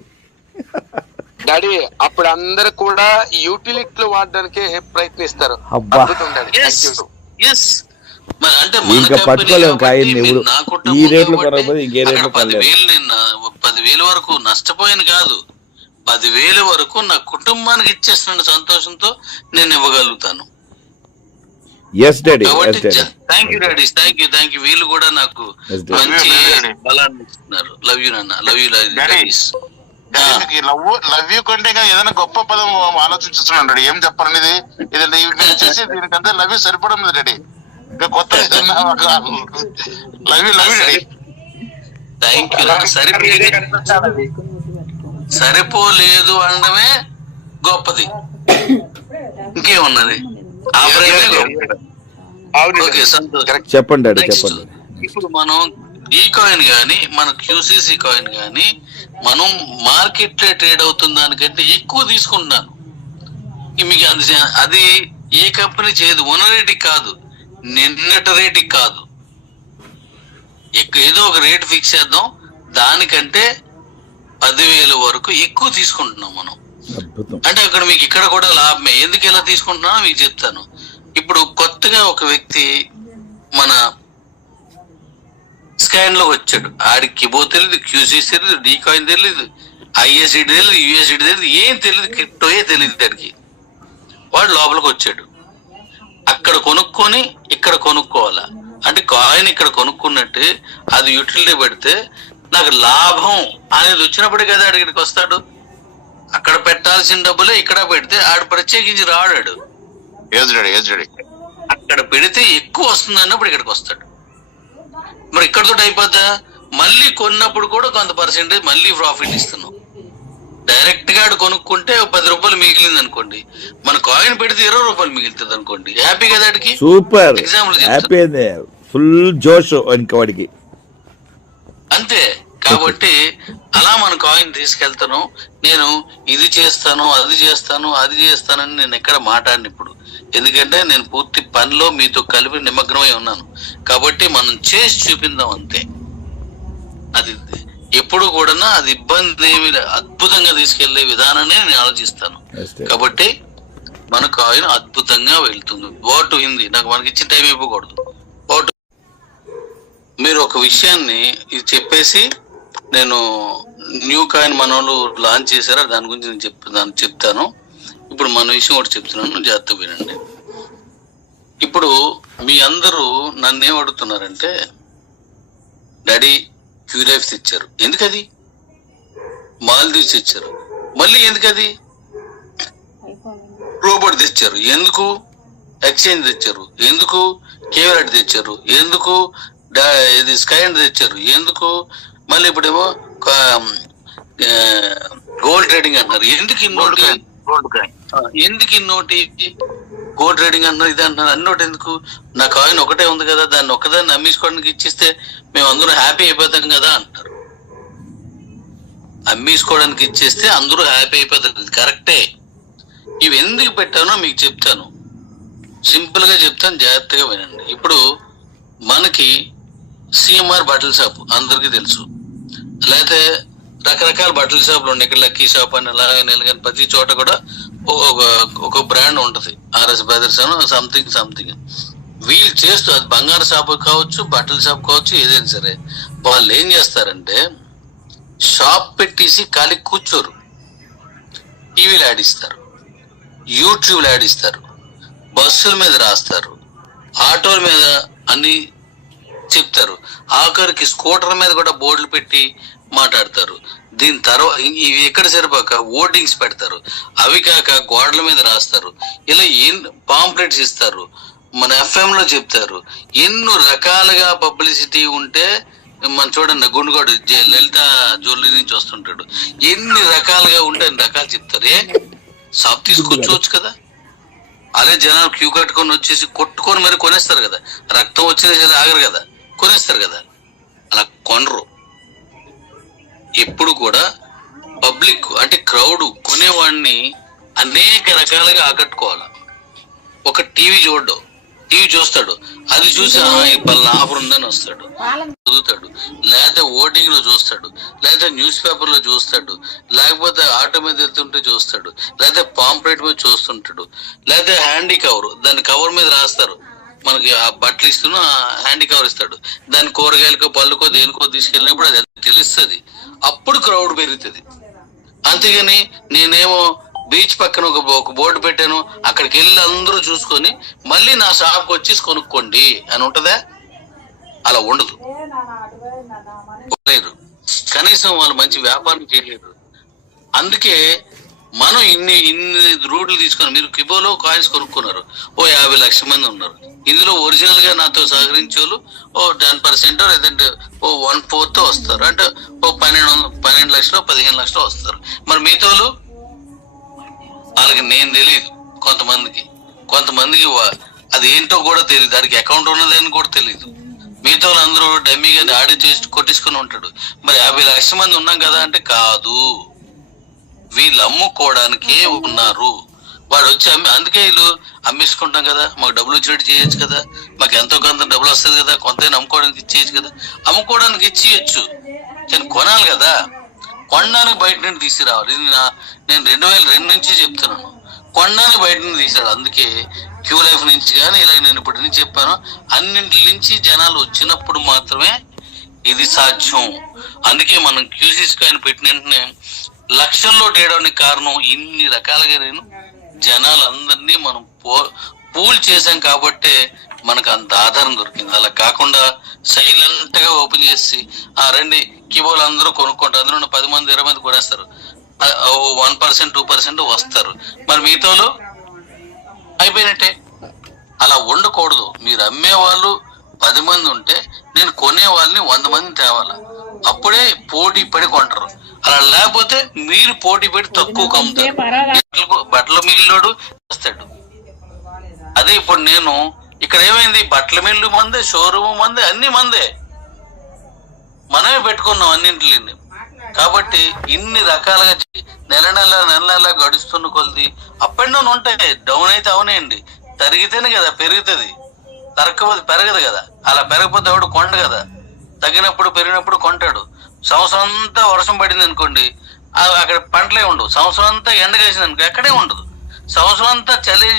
డాడీ అప్పుడు అందరు కూడా యూటిలిటీలు వాడడానికి ప్రయత్నిస్తారు. అంటే ఇంకా పట్టుకోలేము కాయన్ని. ఈ రేట్లు కొనకపోతే ఇంకే రేట్లు 10,000 వరకు నష్టపోయింది కాదు, 10,000 వరకు నా కుటుంబానికి ఇచ్చేస్తున్న సంతోషంతో నేను ఇవ్వగలుగుతాను. Thank you daddy, thank you. వీళ్ళు కూడా నాకు మంచి బలాన్ని ఇస్తున్నారు. లవ్ యూ నాన్న, love you daddies. Love you కంటే ఏదైనా గొప్ప పదం ఆలోచించుతున్నాడు. ఏం చెప్పాలనేది ఇది చేసి దీనికంటే లవ్ యూ సరిపడం లేదు డాడీ. ఇంకా కొత్త love you daddy. Thank you. సరిపోలేదు అనడమే గొప్పది, ఇంకేమున్నది? చెప్పండి డాడీ, చెప్పండి. ఇప్పుడు మనం ఈ కాయిన్ గానీ, మన క్యూసీసీ కాయిన్ గానీ మనం మార్కెట్ లో ట్రేడ్ అవుతున్న దానికంటే ఎక్కువ తీసుకుంటున్నాను. మీకు అది ఏ కంపెనీ చేయదు. ఉన్న రేటుకి కాదు, నిన్నటి రేటుకి కాదు, ఏదో ఒక రేటు ఫిక్స్ చేద్దాం, దానికంటే 10,000 వరకు ఎక్కువ తీసుకుంటున్నాం మనం. అంటే అక్కడ మీకు ఇక్కడ కూడా లాభమే. ఎందుకు ఎలా తీసుకుంటున్నానో మీకు చెప్తాను. ఇప్పుడు కొత్తగా ఒక వ్యక్తి మన స్కాన్ లో వచ్చాడు. ఆడికి కిబో తెలియదు, క్యూసీసీ తెలియదు, డీ కాయిన్ తెలియదు, ఐఎస్ఈడి తెలియదు, యూఎస్ఈడి తెలియదు, ఏం తెలియదు, క్రిప్టోయే తెలియదు. దానికి వాడు లోపలికి వచ్చాడు. అక్కడ కొనుక్కొని ఇక్కడ కొనుక్కోవాలా అంటే కాయిన్ ఇక్కడ కొనుక్కున్నట్టు అది యూటిలిటీ పెడితే నాకు లాభం అనేది వచ్చినప్పుడే కదా అడిగిడికి వస్తాడు. అక్కడ పెట్టాల్సిన డబ్బులే ఇక్కడ పెడితే ఆడు ప్రత్యేకించి రాడాడు. అక్కడ పెడితే ఎక్కువ వస్తుంది అన్నప్పుడు ఇక్కడికి వస్తాడు. మరి ఇక్కడతో అయిపోద్దా? మళ్ళీ కొన్నప్పుడు కూడా కొంత పర్సెంటేజ్ మళ్ళీ ప్రాఫిట్ ఇస్తున్నాం. డైరెక్ట్ గా కొనుక్కుంటే 10 రూపాయలు మిగిలింది అనుకోండి, మన కాయిన్ పెడితే 20 రూపాయలు మిగులుతుంది అనుకోండి, హ్యాపీ కదా? అడిగి సూపర్ ఎగ్జాంపుల్ హ్యాపీ, ఫుల్ జోష్ ఇంకోడికి అంతే. కాబట్టి అలా మన కాయిన్ తీసుకెళ్తాను. నేను ఇది చేస్తాను, అది చేస్తానని నేను ఎక్కడ మాట్లాడిన ఇప్పుడు, ఎందుకంటే నేను పూర్తి పనిలో మీతో కలిపి నిమగ్నమై ఉన్నాను. కాబట్టి మనం చేసి చూపిందాం అంతే. అది ఎప్పుడు కూడా అది ఇబ్బంది ఏమి, అద్భుతంగా తీసుకెళ్లే విధానాన్ని నేను ఆలోచిస్తాను. కాబట్టి మన కాయిన్ అద్భుతంగా వెళ్తుంది. ఓటు హిందీ నాకు మనకి ఇచ్చిన టైం ఇవ్వకూడదు. ఓటు మీరు ఒక విషయాన్ని ఇది చెప్పేసి, నేను న్యూ కాయిన్ మన వాళ్ళు లాంచ్ చేశారా దాని గురించి నేను చెప్తాను. ఇప్పుడు మన విషయం ఒకటి చెప్తున్నాను, జాగ్రత్తగా వినండి. ఇప్పుడు మీ అందరూ నన్ను ఏం అడుగుతున్నారంటే, డాడీ క్యూలైఫ్ తెచ్చారు, ఎందుకది? మాల్దీవ్స్ తెచ్చారు, మళ్ళీ ఎందుకది? రోబోట్ తెచ్చారు, ఎందుకు? ఎక్స్చేంజ్ తెచ్చారు, ఎందుకు? కేవలెట్ తెచ్చారు, ఎందుకు? ఇది స్కైండ్ తెచ్చారు, ఎందుకు? మళ్ళీ ఇప్పుడేమో గోల్డ్ ట్రేడింగ్ అంటున్నారు, ఎందుకు ఇన్నోటి? గోల్డ్ ట్రేడింగ్ అంటున్నారు, ఇది అంటున్నారు, అన్నోటి ఎందుకు? నా కాయిన్ ఒకటే ఉంది కదా, దాన్ని ఒక్కదాన్ని అమ్మేసుకోవడానికి ఇచ్చిస్తే మేము అందరూ హ్యాపీ అయిపోతాం కదా అంటారు. అమ్మేసుకోవడానికి ఇచ్చేస్తే అందరూ హ్యాపీ అయిపోతారు, కరెక్టే. ఇవి ఎందుకు పెట్టానో మీకు చెప్తాను, సింపుల్ గా చెప్తాను, జాగ్రత్తగా వినండి. ఇప్పుడు మనకి సిఎంఆర్ బట్టల షాప్ అందరికీ తెలుసు, లేకపోతే రకరకాల బట్టల షాపులు ఉన్నాయి. ఇక్కడ లక్కీ షాప్ అని అలాగే ప్రతి చోట కూడా ఒక బ్రాండ్ ఉంటది, ఆర్ఎస్ బ్రదర్స్ అని సంథింగ్. వీళ్ళు చేస్తూ, అది బంగారు షాప్ కావచ్చు, బట్టల షాప్ కావచ్చు, ఏదైనా సరే, వాళ్ళు ఏం చేస్తారంటే షాప్ పెట్టేసి ఖాళీ కూర్చోరు, టీవీలు ఆడిస్తారు, యూట్యూబ్లు ఆడిస్తారు, బస్సుల మీద రాస్తారు, ఆటోల మీద అన్ని చెప్తారు, ఆఖరికి స్కూటర్ మీద కూడా బోర్డులు పెట్టి మాట్లాడతారు. దీని తర్వాత ఇవి ఎక్కడ సరిపోక ఓటింగ్స్ పెడతారు, అవి కాక గోడల మీద రాస్తారు, ఇలా పాంప్లెట్స్ ఇస్తారు, మన FM లో చెప్తారు. ఎన్నో రకాలుగా పబ్లిసిటీ ఉంటే మనం చూడండి, గుండుగోడు లలిత జ్యువెలరీ నుంచి వస్తుంటాడు, ఎన్ని రకాలుగా ఉంటే అన్ని రకాలు చెప్తారు. షాప్ తీసుకొచ్చుకోవచ్చు కదా, అదే జనాలు క్యూ కట్టుకొని వచ్చేసి కొట్టుకొని మరి కొనేస్తారు కదా, రక్తం వచ్చిన ఆగరు కదా, కొనేస్తారు కదా. అలా కొనరు. ఎప్పుడు కూడా పబ్లిక్ అంటే క్రౌడ్ కొనేవాడిని అనేక రకాలుగా ఆకట్టుకోవాలి. ఒక టీవీ చూస్తాడు, అది చూసి పలానా ఆఫర్ ఉందని వస్తాడు, చదువుతాడు, లేకపోతే ఓటింగ్ లో చూస్తాడు, లేకపోతే న్యూస్ పేపర్ లో చూస్తాడు, లేకపోతే ఆటో మీద వెళ్తుంటే చూస్తాడు, లేకపోతే పాంప్లెట్ మీద చూస్తుంటాడు, లేకపోతే హ్యాండీ కవర్, దాని కవర్ మీద రాస్తారు, మనకి ఆ బట్టలు ఇస్తున్నా హ్యాండీ కవర్ ఇస్తాడు, దాని కూరగాయలకో పళ్ళకో దేనికో తీసుకెళ్ళినప్పుడు అది తెలుస్తుంది, అప్పుడు క్రౌడ్ పెరుగుతుంది. అంతేగాని నేనేమో బీచ్ పక్కన ఒక బోర్డు పెట్టాను, అక్కడికి వెళ్ళి అందరూ చూసుకొని మళ్ళీ నా షాప్కి వచ్చేసి కొనుక్కోండి అని ఉంటదా? అలా ఉండదు. కనీసం వాళ్ళు మంచి వ్యాపారం చేయలేరు. అందుకే మనం ఇన్ని రూట్లు తీసుకొని, మీరు కిబోలో కాయిన్స్ కొనుక్కున్నారు, 50 లక్షల మంది ఉన్నారు, ఇందులో ఒరిజినల్ గా నాతో సహకరించే వాళ్ళు 10% లేదంటే 1/4 వస్తారు, అంటే 12 లక్షలు 15 లక్షలు వస్తారు. మరి మిగతా వాళ్ళకి నేను తెలియదు, కొంతమందికి అది ఏంటో కూడా తెలియదు, దానికి అకౌంట్ ఉన్నదని కూడా తెలియదు. మిగతా వాళ్ళందరూ డమ్మీగా ఆడి చేసి కొట్టించుకుని ఉంటాడు. మరి 50 లక్షల మంది ఉన్నాం కదా అంటే కాదు, వీళ్ళు అమ్ముకోవడానికే ఉన్నారు. వాడు వచ్చి అందుకే వీళ్ళు అమ్మేసుకుంటాం కదా, మాకు డబ్బులు వచ్చినట్టు చేయొచ్చు కదా, మాకు ఎంతో కొంత డబ్బులు వస్తుంది కదా, కొంత అమ్ముకోవడానికి ఇచ్చేయచ్చు కదా. అమ్ముకోవడానికి ఇచ్చేయచ్చు, కానీ కొనాలి కదా. కొనడానికి బయట నుండి తీసుకురావాలి. ఇది నేను 2002 నుంచి చెప్తున్నాను, కొనడానికి బయట నుండి తీసుకురావాలి. అందుకే క్యూ లైఫ్ నుంచి కానీ ఇలా నేను ఇప్పటి నుంచి చెప్పాను, అన్నింటి నుంచి జనాలు వచ్చినప్పుడు మాత్రమే ఇది సాధ్యం. అందుకే మనం క్యూసీస్ కాయిన్ పెట్టిన వెంటనే లక్షల్లో చేయడానికి కారణం ఇన్ని రకాలుగా నేను జనాలందరినీ మనం పూల్ చేశాం కాబట్టే మనకు అంత ఆధారం దొరికింది. అలా కాకుండా సైలెంట్ గా ఓపెన్ చేసి రండి కీబోర్డ్ అందరూ కొనుక్కుంటారు, అందులో 10 మంది 20 మంది కొనేస్తారు, 1% 2% వస్తారు, మరి మిగతాలో అయిపోయినట్టే. అలా ఉండకూడదు. మీరు అమ్మేవాళ్ళు 10 మంది ఉంటే నేను కొనే వాళ్ళని 100 మంది తేవాలా, అప్పుడే పోటీ పడి కొంటారు. అలా లేకపోతే మీరు పోటీ పెట్టి తక్కువ కమ్ముతారు. బట్టల మిల్లోడు వస్తాడు. అదే ఇప్పుడు నేను ఇక్కడ ఏమైంది, బట్టల మిల్లు మందే, షోరూమ్ మందే, అన్ని మందే, మనమే పెట్టుకున్నాం అన్నింటిని. కాబట్టి ఇన్ని రకాలుగా నెల నెల గడుస్తున్న కొద్ది అప్ అండ్ డౌన్ ఉంటాయి. డౌన్ అయితే అవనేయండి, తరిగితేనే కదా పెరుగుతుంది, తరగకపోతే పెరగదు కదా. అలా పెరగకపోతే ఎవడు కొండ కదా, తగ్గినప్పుడు పెరిగినప్పుడు కొంటాడు. సంవత్సరం అంతా వర్షం పడింది అనుకోండి, అక్కడ పంటలే ఉండవు. సంవత్సరం అంతా ఎండ వేసింది అనుకో, ఎక్కడే ఉండదు. సంవత్సరం అంతా చలి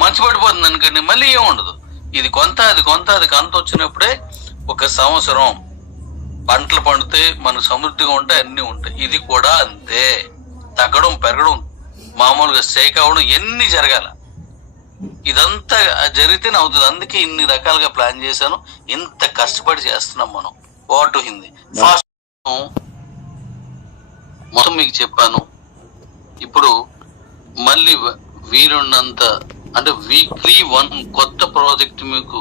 మంచు పడిపోతుంది అనుకోండి, మళ్ళీ ఏం ఉండదు. ఇది కొంత అది కొంత అది కొంత వచ్చినప్పుడే ఒక సంవత్సరం పంటలు పండితే మనకు సమృద్ధిగా ఉంటాయి, అన్ని ఉంటాయి. ఇది కూడా అంతే, తగ్గడం పెరగడం మామూలుగా షేక్ అవ్వడం ఎన్ని జరగాల, ఇదంతా జరిగితేనే అవుతుంది. అందుకే ఇన్ని రకాలుగా ప్లాన్ చేశాను, ఇంత కష్టపడి చేస్తున్నాం మనం. వాట్ హిందీ ఫాస్ట్ మొత్తం మీకు చెప్పాను. ఇప్పుడు మళ్ళీ వీలున్నంత అంటే వీక్లీ 1 కొత్త ప్రాజెక్ట్ మీకు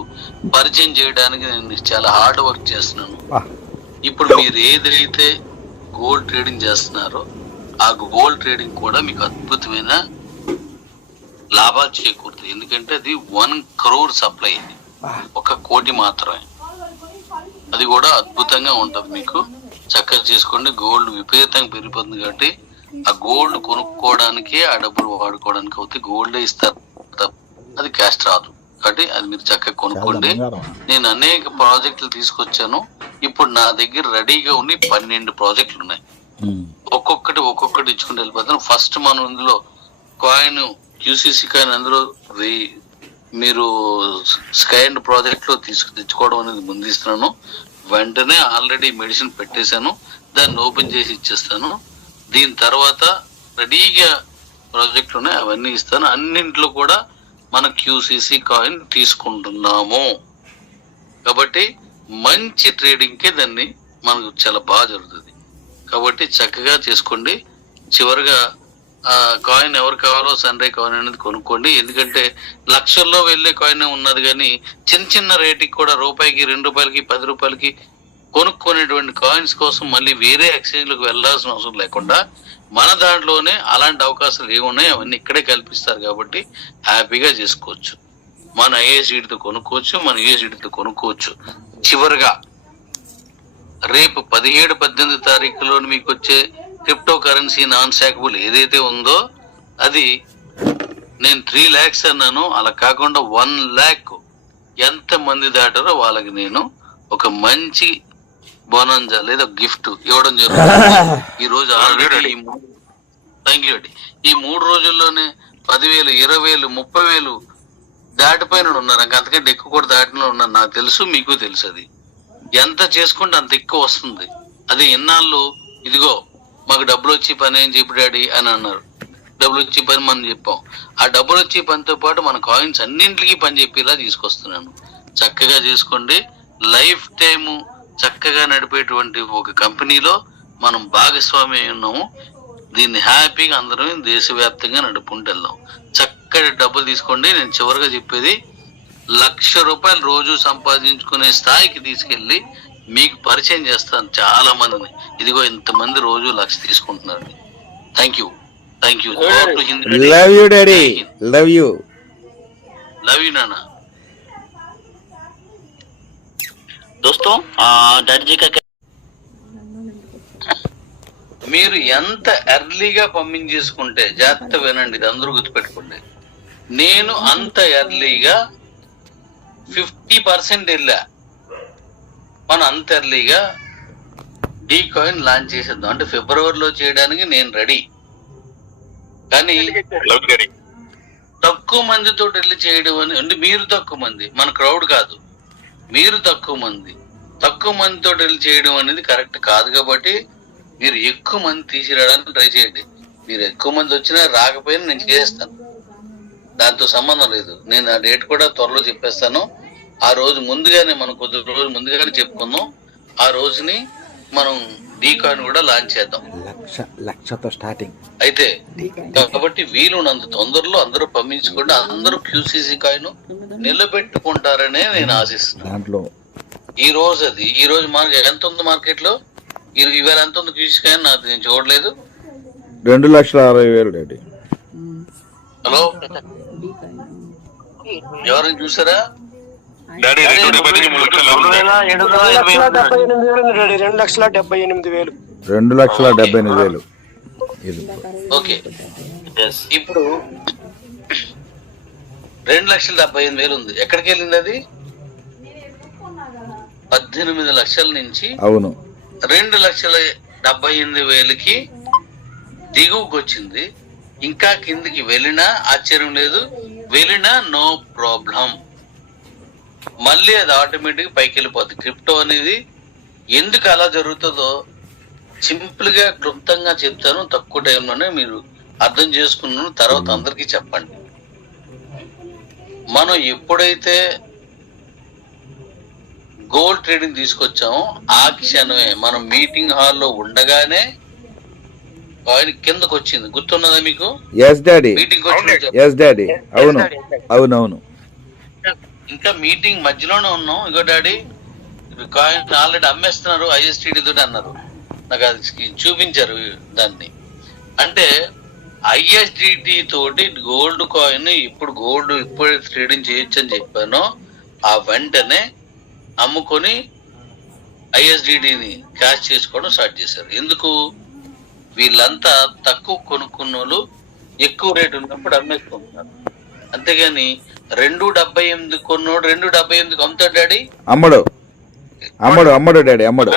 పరిచయం చేయడానికి నేను చాలా హార్డ్ వర్క్ చేస్తున్నాను. ఇప్పుడు మీరు ఏదైతే గోల్డ్ ట్రేడింగ్ చేస్తున్నారో ఆ గోల్డ్ ట్రేడింగ్ కూడా మీకు అద్భుతమైన లాభాలు చేకూరుతుంది. ఎందుకంటే అది 1 crore సప్లై, ఇది 1 కోటి మాత్రమే. అది కూడా అద్భుతంగా ఉంటుంది. మీకు చక్కగా చేసుకోండి. గోల్డ్ విపరీతంగా పెరిగిపోతుంది కాబట్టి ఆ గోల్డ్ కొనుక్కోవడానికి ఆ డబ్బులు వాడుకోవడానికి అవుతాయి. గోల్డే ఇస్తారు, అది క్యాష్ రాదు. కాబట్టి అది మీరు చక్కగా కొనుక్కోండి. నేను అనేక ప్రాజెక్టులు తీసుకొచ్చాను. ఇప్పుడు నా దగ్గర రెడీగా ఉండి 12 ప్రాజెక్టులు ఉన్నాయి. ఒక్కొక్కటి ఇచ్చుకుంటూ వెళ్ళిపోతాను. ఫస్ట్ మనం ఇందులో కాయిన్ QCC కాయిన్ అందులో మీరు స్కై అండ్ ప్రాజెక్ట్ లో తెచ్చుకోవడం అనేది ముందు ఇస్తున్నాను. వెంటనే ఆల్రెడీ మెడిసిన్ పెట్టేశాను, దాన్ని ఓపెన్ చేసి ఇచ్చేస్తాను. దీని తర్వాత రెడీగా ప్రాజెక్టులు ఉన్నాయి, అవన్నీ ఇస్తాను. అన్నింట్లో కూడా మన QCC కాయిన్ తీసుకుంటున్నాము. కాబట్టి మంచి ట్రేడింగ్ కే దాన్ని మనకు చాలా బాగా జరుగుతుంది. కాబట్టి చక్కగా చేసుకోండి. చివరిగా ఆ కాయిన్ ఎవరు కావాలో సన్ రే కాయిన్ అనేది కొనుక్కోండి. ఎందుకంటే లక్షల్లో వెళ్ళే కాయిన్ ఉన్నది, కానీ చిన్న రేటుకి కూడా రూపాయికి, 2 రూపాయలకి, 10 రూపాయలకి కొనుక్కునేటువంటి కాయిన్స్ కోసం మళ్ళీ వేరే ఎక్స్చేంజ్లకు వెళ్లాల్సిన అవసరం లేకుండా మన దాంట్లోనే అలాంటి అవకాశాలు ఏమున్నాయి అవన్నీ ఇక్కడే కల్పిస్తారు. కాబట్టి హ్యాపీగా చేసుకోవచ్చు. మన ఏసీడ్తో కొనుక్కోవచ్చు, మన ఏసీడ్తో కొనుక్కోవచ్చు. చివరిగా రేపు 17, 18 తారీఖులో మీకు వచ్చే క్రిప్టో కరెన్సీ నాన్ శాకబుల్ ఏదైతే ఉందో అది నేను 3 lakhs అన్నాను. అలా కాకుండా 1 lakh ఎంత మంది దాటారో వాళ్ళకి నేను ఒక మంచి బోనంజా లేదా గిఫ్ట్ ఇవ్వడం జరుగుతుంది. ఈ రోజు ఆల్రెడీ థ్యాంక్ యూ అండి. ఈ 3 రోజుల్లోనే 10,000, 20,000, 30,000 దాటిపోయిన ఉన్నారు. అంతకంటే ఎక్కువ కూడా దాటిన ఉన్నారు. నాకు తెలుసు, మీకు తెలుసు. అది ఎంత చేసుకుంటే అంత ఎక్కువ వస్తుంది. అది ఇన్నాళ్ళు ఇదిగో మాకు డబ్బులు వచ్చి పని ఏం చెప్పు డాడీ అని అన్నారు. డబ్బులు వచ్చి పని మనం చెప్పాం. ఆ డబ్బులు వచ్చి పనితో పాటు మన కాయిన్స్ అన్నింటికి పని చెప్పేలా తీసుకొస్తున్నాను. చక్కగా చేసుకోండి. లైఫ్ టైము చక్కగా నడిపేటువంటి ఒక కంపెనీలో మనం భాగస్వామి ఉన్నాము. దీన్ని హ్యాపీగా అందరం దేశవ్యాప్తంగా నడుపుకుంటూ వెళ్దాం. చక్కటి డబ్బులు తీసుకోండి. నేను చివరిగా చెప్పేది, 1,00,000 రూపాయలు రోజు సంపాదించుకునే స్థాయికి తీసుకెళ్లి మీకు పరిచయం చేస్తాను చాలా మందిని. ఇదిగో ఇంతమంది రోజు 1,00,000 తీసుకుంటున్నారు. Thank you. Love you daddy, love you నాన్న. दोस्तों डैडी जी का మీరు ఎంత ఎర్లీగా పంపించేసుకుంటే, జాగ్రత్త వినండి, ఇది అందరూ గుర్తుపెట్టుకోండి. నేను అంత ఎర్లీగా 50% వెళ్ళా. మనం అంత ఎర్లీగా డీ కాయిన్ లాంచ్ చేసేద్దాం. అంటే ఫిబ్రవరిలో చేయడానికి నేను రెడీ. కానీ తక్కువ మందితో వెళ్ళి చేయడం అని అంటే మీరు తక్కువ మంది, మన క్రౌడ్ కాదు, మీరు తక్కువ మందితో వెళ్ళి చేయడం అనేది కరెక్ట్ కాదు. కాబట్టి మీరు ఎక్కువ మంది తీసుకురావడానికి ట్రై చేయండి. మీరు ఎక్కువ మంది వచ్చినా రాకపోయినా నేను చేస్తాను, దాంతో సంబంధం లేదు. నేను ఆ డేట్ కూడా త్వరలో చెప్పేస్తాను. ఆ రోజు ముందుగానే మనం కొద్ది రోజులు ముందుగానే చెప్పుకుందాం. ఆ రోజుని మనం డీ కాయిన్ కూడా లాంచ్ చేద్దాం. 1,00,000తో స్టార్టింగ్ అయితే కాబట్టి వీలున్నంత తొందరలో అందరూ పంపించుకుంటే అందరూ QCC కాయిన్ నిలబెట్టుకుంటారనే నేను ఆశిస్తున్నాను. దాంట్లో ఈ రోజు మార్కెట్ ఎంత ఉంది మార్కెట్ లో? ఇవాళ ఎంత ఉంది క్యూస్ కాయిన్? నాకు నేను చూడలేదు. 2,60,000 డాడీ. హలో, ఎవరైనా చూసారా? డాడీ 2,70,000 నుంచి 3,00,000 ఉంది. 2,78,000. 2,78,000 ఇది. ఓకే, ఇప్పుడు 2,78,000 ఉంది. ఎక్కడికి వెళ్ళింది అది? 18 లక్షల నుంచి అవును 2,78,000కి దిగువకు వచ్చింది. ఇంకా కిందికి వెళ్ళినా ఆశ్చర్యం లేదు, వెళ్ళినా నో ప్రాబ్లం. మళ్ళీ అది ఆటోమేటిక్ పైకి వెళ్ళిపోద్ది. క్రిప్టో అనేది ఎందుకు అలా జరుగుతుందో సింపుల్ గా క్లుప్తంగా చెప్తాను, తక్కువ టైంలోనే మీరు అర్థం చేసుకున్నాను. తర్వాత అందరికీ చెప్పండి. మనం ఎప్పుడైతే గోల్డ్ ట్రేడింగ్ తీసుకొచ్చామో ఆ క్షణమే మనం మీటింగ్ హాల్లో ఉండగానే కాయిన్ కిందకు వచ్చింది. గుర్తున్నదా మీకు? Yes daddy, meeting yes daddy, అవును అవునవును. ఇంకా మీటింగ్ మధ్యలోనే ఉన్నాం. ఇగో డాడీ కాయిన్ ఆల్రెడీ అమ్మేస్తున్నారు ఐఎస్టిడి తోటి అన్నారు. నాకు అది చూపించారు దాన్ని. అంటే ఐఎస్డిటి తోటి గోల్డ్ కాయిన్ ఇప్పుడు ట్రేడింగ్ చేయొచ్చు అని చెప్పానో ఆ వెంటనే అమ్ముకొని ఐఎస్డిని క్యాష్ చేసుకోవడం స్టార్ట్ చేశారు. ఎందుకు? వీళ్ళంతా తక్కువ కొనుక్కున్న వాళ్ళు ఎక్కువ రేటు ఉన్నప్పుడు అమ్మేసుకుంటున్నారు. అంతేగాని 2,78 కొన్నోడు 2,78కి అమ్ముతాడు డాడీ? అమ్మడు డాడీ, అమ్మడు.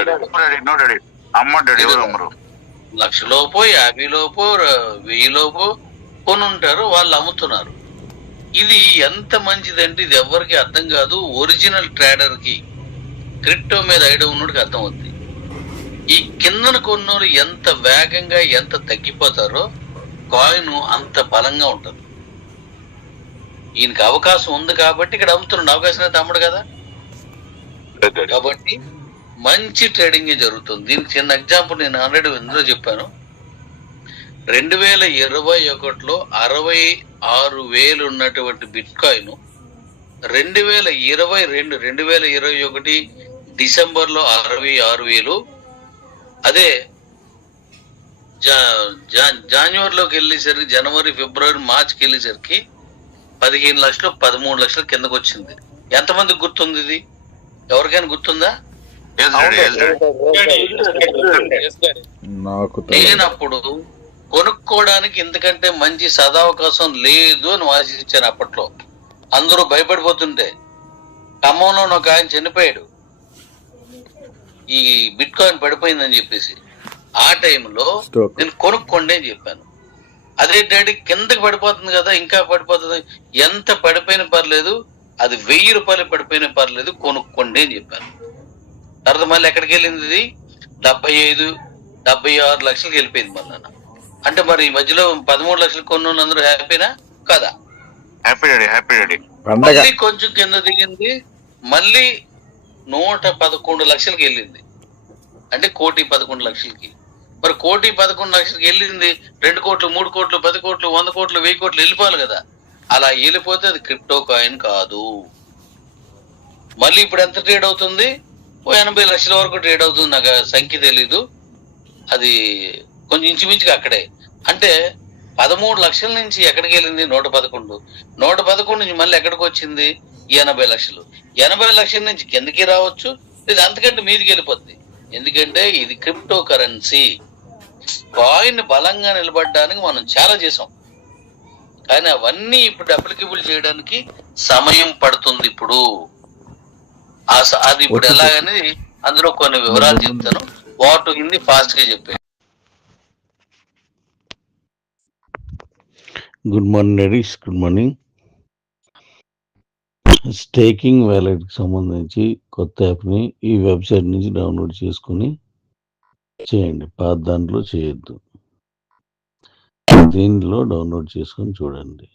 లక్ష లోపో 50 లోపో 1000 లోపో కొని ఉంటారు, వాళ్ళు అమ్ముతున్నారు. ఇది ఎంత మంచిదంటే ఇది ఎవరికి అర్థం కాదు. ఒరిజినల్ ట్రేడర్ కి, క్రిప్టో మీద ఐడియా ఉన్నోడికి అర్థం అవుతుంది. ఈ కిందన కొన్నోరు ఎంత వేగంగా ఎంత తగ్గిపోతారో కాయిన్ అంత బలంగా ఉంటుంది. ఈయనకి అవకాశం ఉంది కాబట్టి ఇక్కడ అమ్ముతున్నాడు. అవకాశం అయితే అమ్మడు కదా. కాబట్టి మంచి ట్రేడింగ్ జరుగుతుంది. దీనికి చిన్న ఎగ్జాంపుల్ నేను ఆల్రెడీ ఇందులో చెప్పాను. 2021లో 66,000 ఉన్నటువంటి బిట్ కాయిన్ 2021 డిసెంబర్లో 66,000. అదే జాన్యువరిలోకి వెళ్ళేసరికి, జనవరి ఫిబ్రవరి మార్చికి వెళ్ళేసరికి 15 లక్షలు 13 లక్షలు కిందకు వచ్చింది. ఎంతమందికి గుర్తుంది ఇది? ఎవరికైనా గుర్తుందా? నేను అప్పుడు కొనుక్కోవడానికి ఎందుకంటే మంచి సదావకాశం లేదు అని వాసిచ్చాను. అప్పట్లో అందరూ భయపడిపోతుంటే ఖమ్మంలో ఒక ఆయన చనిపోయాడు ఈ బిట్ కాయిన్ పడిపోయిందని చెప్పేసి. ఆ టైంలో నేను కొనుక్కోండి అని చెప్పాను. అదే డాడీ కిందకి పడిపోతుంది కదా, ఇంకా పడిపోతుంది, ఎంత పడిపోయినా పర్లేదు, అది 1000 రూపాయలు పడిపోయినా పర్లేదు, కొనుక్కోండి అని చెప్పాను. తర్వాత మళ్ళీ ఎక్కడికి వెళ్ళింది? ఇది 75-76 లక్షలకి వెళ్ళిపోయింది మళ్ళీ. అంటే మరి ఈ మధ్యలో 13 లక్షలు కొన్న అందరూ హ్యాపీనా కదా? మళ్ళీ కొంచెం కింద దిగింది, మళ్ళీ 111 లక్షలకి వెళ్ళింది. అంటే 1,11 లక్షలకి. మరి 1,11 లక్షలకి వెళ్ళింది 2 కోట్లు 3 కోట్లు 10 కోట్లు 100 కోట్లు 1000 కోట్లు వెళ్ళిపోవాలి కదా. అలా వెళ్ళిపోతే అది క్రిప్టో కాయిన్ కాదు. మళ్ళీ ఇప్పుడు ఎంత ట్రేడ్ అవుతుంది? 80 లక్షల వరకు ట్రేడ్ అవుతుంది. నాకు సంఖ్య తెలీదు, అది కొంచెం ఇంచుమించుగా అక్కడే. అంటే 13 లక్షల నుంచి ఎక్కడికి వెళ్ళింది? 111 నుంచి మళ్ళీ ఎక్కడికి వచ్చింది? 80 లక్షలు. 80 లక్షల నుంచి కిందకి రావచ్చు, ఇది అంతకంటే మీదికి వెళ్ళిపోద్ది. ఎందుకంటే ఇది క్రిప్టో కరెన్సీ. కాయిన్ బలంగా నిలబడడానికి మనం చాలా చేసాం, కానీ అవన్నీ ఇప్పుడు అప్లికబుల్ చేయడానికి సమయం పడుతుంది. ఇప్పుడు అది ఇప్పుడు ఎలాగనేది అందులో కొన్ని వివరాలు చెప్తాను. వాట్ హిందీ ఫాస్ట్ గా చెప్పాను. Good morning ladies, good morning. Staking వ్యాలెట్కి సంబంధించి కొత్త యాప్ని ఈ వెబ్సైట్ నుంచి డౌన్లోడ్ చేసుకుని చేయండి. పాత దాంట్లో చేయొద్దు, దీనిలో డౌన్లోడ్ చేసుకొని చూడండి.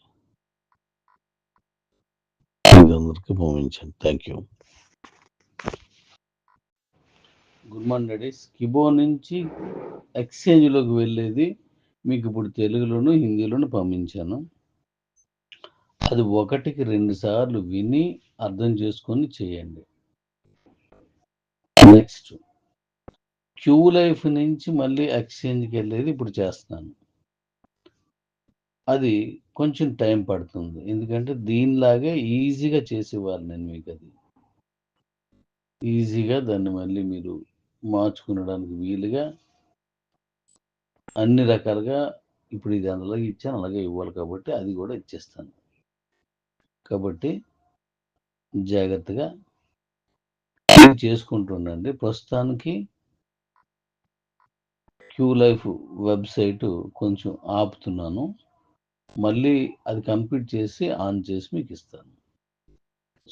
ఇది అందరికీ పంపించండి. Thank you. Good morning ladies. Kibo నుంచి ఎక్స్చేంజ్లోకి వెళ్ళేది మీకు ఇప్పుడు తెలుగులోను హిందీలోను పంపించాను. అది 1కి 2 సార్లు విని అర్థం చేసుకొని చేయండి. నెక్స్ట్ క్యూ లైఫ్ నుంచి మళ్ళీ ఎక్స్చేంజ్కి వెళ్ళేది ఇప్పుడు చేస్తున్నాను. అది కొంచెం టైం పడుతుంది, ఎందుకంటే దీనిలాగే ఈజీగా చేసేవారు నేను మీకు. అది ఈజీగా దాన్ని మళ్ళీ మీరు మార్చుకునడానికి వీలుగా అన్ని రకాలుగా ఇప్పుడు ఇది అలాగే ఇచ్చాను, అలాగే ఇవ్వాలి కాబట్టి అది కూడా ఇచ్చేస్తాను. కాబట్టి జాగ్రత్తగా చేసుకుంటుండండి. ప్రస్తుతానికి క్యూ లైఫ్ వెబ్సైట్ కొంచెం ఆపుతున్నాను, మళ్ళీ అది కంప్లీట్ చేసి ఆన్ చేసి మీకు ఇస్తాను.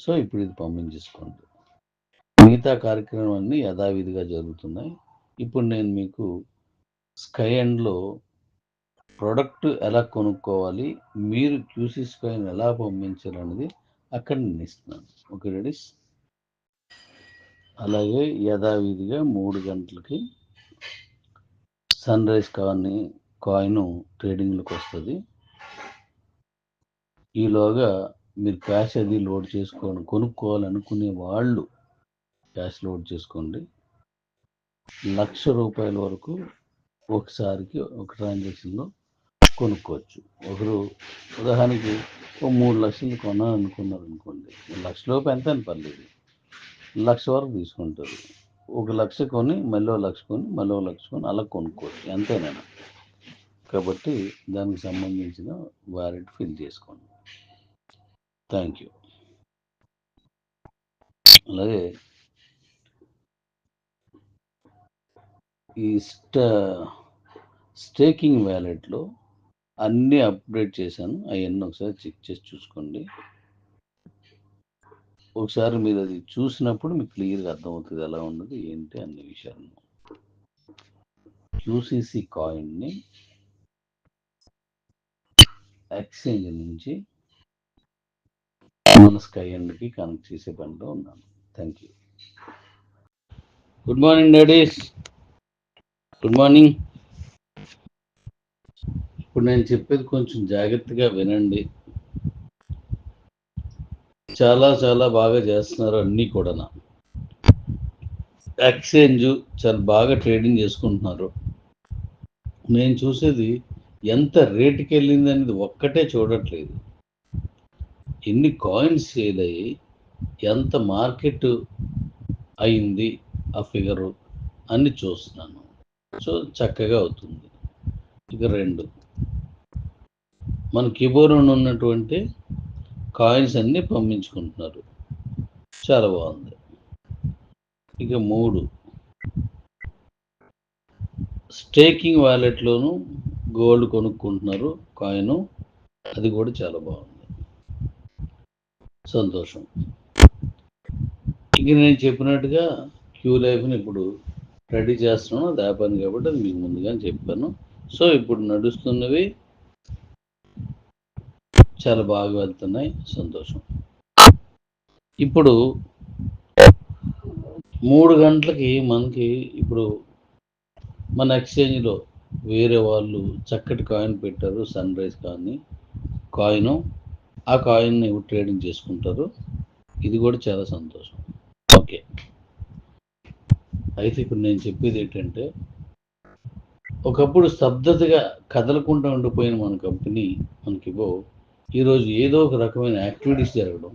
సో ఇప్పుడు ఇది పంపించేసుకోండి. మిగతా కార్యక్రమం అన్నీ యథావిధిగా జరుగుతున్నాయి. ఇప్పుడు నేను మీకు స్కై ఎండ్లో ప్రోడక్ట్ ఎలా కొనుక్కోవాలి, మీరు క్యూసీస్ కాయిన్ ఎలా పంపించాలనేది అక్కడ నేను ఇస్తున్నాను. Okay Redis. అలాగే యథావిధిగా 3 గంటలకి సన్ రైజ్ కాయిన్ ట్రేడింగ్లోకి వస్తుంది. ఈలోగా మీరు క్యాష్ అది లోడ్ చేసుకోండి. కొనుక్కోవాలనుకునే వాళ్ళు క్యాష్ లోడ్ చేసుకోండి. ₹1,00,000 వరకు ఒకసారికి ఒక ట్రాన్సాక్షన్లో కొనుక్కోవచ్చు. ఒకరు ఉదాహరణకి 3 లక్షలు కొనాలనుకున్నారు అనుకోండి, 1,00,000 లోపు ఎంత అని పర్లేదు, 1,00,000 వరకు తీసుకుంటారు. 1,00,000 కొని మళ్ళీ 1,00,000 కొని మళ్ళీ 1,00,000 కొని అలా కొనుక్కోవచ్చు, ఎంతైనా. కాబట్టి దానికి సంబంధించిన వారెంట్ ఫిల్ చేసుకోండి. Thank you. అలాగే ఈ స్టేకింగ్ వ్యాలెట్లో అన్నీ అప్డేట్ చేశాను, అవన్నీ ఒకసారి చెక్ చేసి చూసుకోండి. ఒకసారి మీరు అది చూసినప్పుడు మీకు క్లియర్గా అర్థమవుతుంది ఎలా ఉన్నది ఏంటి అన్ని విషయాలు. క్యూసీసీ కాయిన్ని ఎక్స్చేంజ్ నుంచి మన స్కై ఎండ్కి కనెక్ట్ చేసే పనిలో ఉన్నాను. Thank you. Good morning daddies, good morning. ఇప్పుడు నేను చెప్పేది కొంచెం జాగ్రత్తగా వినండి. చాలా చాలా బాగా చేస్తున్నారు అన్నీ కూడా. ఎక్స్చేంజ్ చాలా బాగా ట్రేడింగ్ చేసుకుంటున్నారు. నేను చూసేది ఎంత రేటుకి వెళ్ళింది అనేది ఒక్కటే చూడట్లేదు, ఎన్ని కాయిన్స్ సేల్ అయ్యి ఎంత మార్కెట్ అయింది ఆ ఫిగరు అన్ని చూస్తున్నాను. సో చక్కగా అవుతుంది. ఇక 2, మన కీబోర్డ్ ఉన్నటువంటి కాయిన్స్ అన్నీ పంపించుకుంటున్నారు, చాలా బాగుంది. ఇక 3, స్టేకింగ్ వ్యాలెట్లోను గోల్డ్ కొనుక్కుంటున్నారు కాయిన్, అది కూడా చాలా బాగుంది, సంతోషం. ఇక నేను చెప్పినట్టుగా క్యూ లైఫ్ని ఇప్పుడు రెడీ చేస్తున్నాను, అది ఆపాను కాబట్టి అది మీకు ముందుగానే చెప్పాను. సో ఇప్పుడు నడుస్తున్నవి చాలా బాగా వెళ్తున్నాయి, సంతోషం. ఇప్పుడు 3 గంటలకి మనకి ఇప్పుడు మన ఎక్స్చేంజ్లో వేరే వాళ్ళు చక్కటి కాయిన్ పెట్టారు, సన్ రైజ్ కాయిన్. ఆ కాయిన్ని ట్రేడింగ్ చేసుకుంటారు, ఇది కూడా చాలా సంతోషం. ఓకే, అయితే ఇప్పుడు నేను చెప్పేది ఏంటంటే, ఒకప్పుడు స్తబ్దతగా కదలకుండా ఉండిపోయిన మన కంపెనీ మనకివో ఈరోజు ఏదో ఒక రకమైన యాక్టివిటీస్ జరగడం,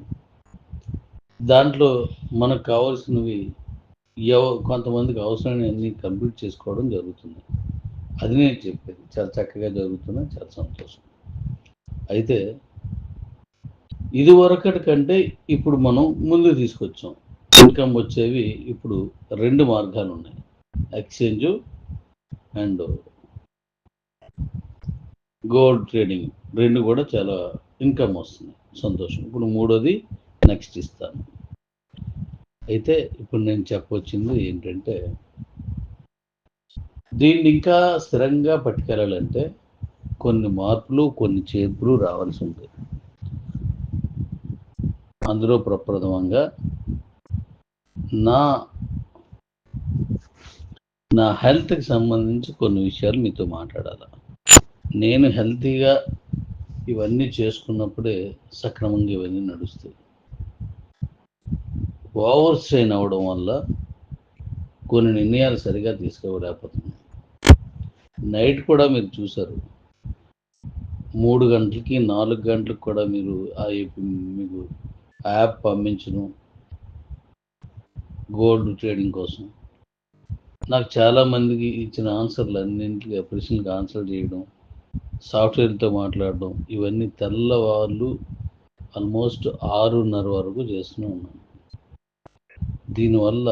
దాంట్లో మనకు కావాల్సినవి కొంతమందికి అవసరమైన అన్ని కంప్లీట్ చేసుకోవడం జరుగుతుంది. అది నేను చెప్పేది చాలా చక్కగా జరుగుతుంది, చాలా సంతోషం. అయితే ఇది వరకటి కంటే ఇప్పుడు మనం ముందు తీసుకొచ్చాం. ఇన్కమ్ వచ్చేవి ఇప్పుడు 2 మార్గాలు ఉన్నాయి, ఎక్స్చేంజ్ అండ్ గోల్డ్ ట్రేడింగ్. 2 కూడా చాలా ఇన్కమ్ వస్తుంది, సంతోషం. ఇప్పుడు 3వది నెక్స్ట్ ఇస్తాను. అయితే ఇప్పుడు నేను చెప్పొచ్చింది ఏంటంటే, దీన్ని ఇంకా స్థిరంగా పట్టుకెళ్ళాలంటే కొన్ని మార్పులు కొన్ని చేర్పులు రావాల్సి ఉంటుంది. అందులో ప్రప్రథమంగా నా హెల్త్కి సంబంధించి కొన్ని విషయాలు మీతో మాట్లాడాలి. నేను హెల్తీగా ఇవన్నీ చేసుకున్నప్పుడే సక్రమంగా ఇవన్నీ నడుస్తాయి. ఓవర్ స్ట్రెయిన్ అవ్వడం వల్ల కొన్ని నిర్ణయాలు సరిగా తీసుకోలేకపోతున్నాం. నైట్ కూడా మీరు చూసారు, 3 గంటలకి 4 గంటలకు కూడా మీరు మీకు యాప్ పంపించడం గోల్డ్ ట్రేడింగ్ కోసం. నాకు చాలామందికి ఇచ్చిన ఆన్సర్లు అన్నింటికి ప్రశ్నలకు ఆన్సర్ చేయడం, సాఫ్ట్వేర్తో మాట్లాడడం, ఇవన్నీ తెల్లవాళ్ళు ఆల్మోస్ట్ 6:30 వరకు చేస్తూనే ఉన్నాను. దీనివల్ల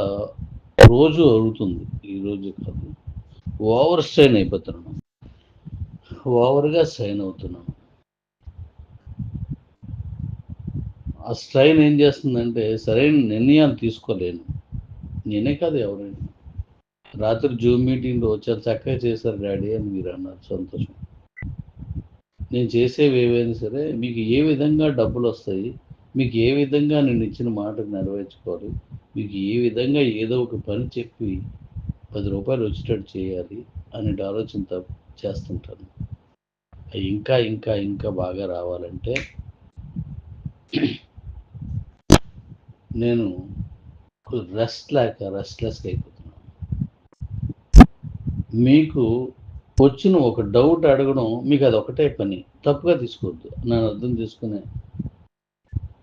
రోజు అడుగుతుంది, ఈరోజు కాదు, ఓవర్ స్ట్రెయిన్ అయిపోతున్నాను, ఓవర్గా స్ట్రెయిన్ అవుతున్నాను. ఆ స్ట్రెయిన్ ఏం చేస్తుందంటే సరైన నిర్ణయాలు తీసుకోలేను. నేనే కాదు, ఎవరైనా. రాత్రి జూమ్ మీటింగ్లో చాలా చక్కగా చేశారు డాడీ అని మీరు అన్నారు, సంతోషం. నేను చేసేవి ఏవైనా సరే మీకు ఏ విధంగా డబ్బులు వస్తాయి, మీకు ఏ విధంగా నేను ఇచ్చిన మాటకు నెరవేర్చుకోవాలి, మీకు ఏ విధంగా ఏదో ఒక పని చెప్పి 10 రూపాయలు వచ్చేటట్టు చేయాలి అనే ఆలోచన చేస్తుంటాను. అవి ఇంకా ఇంకా ఇంకా బాగా రావాలంటే నేను రెస్ట్లెస్గా అయిపోతున్నాను. మీకు వచ్చిన ఒక డౌట్ అడగడం, మీకు అది ఒకటే పని, తప్పుగా తీసుకోవద్దు. నన్ను అర్థం చేసుకునే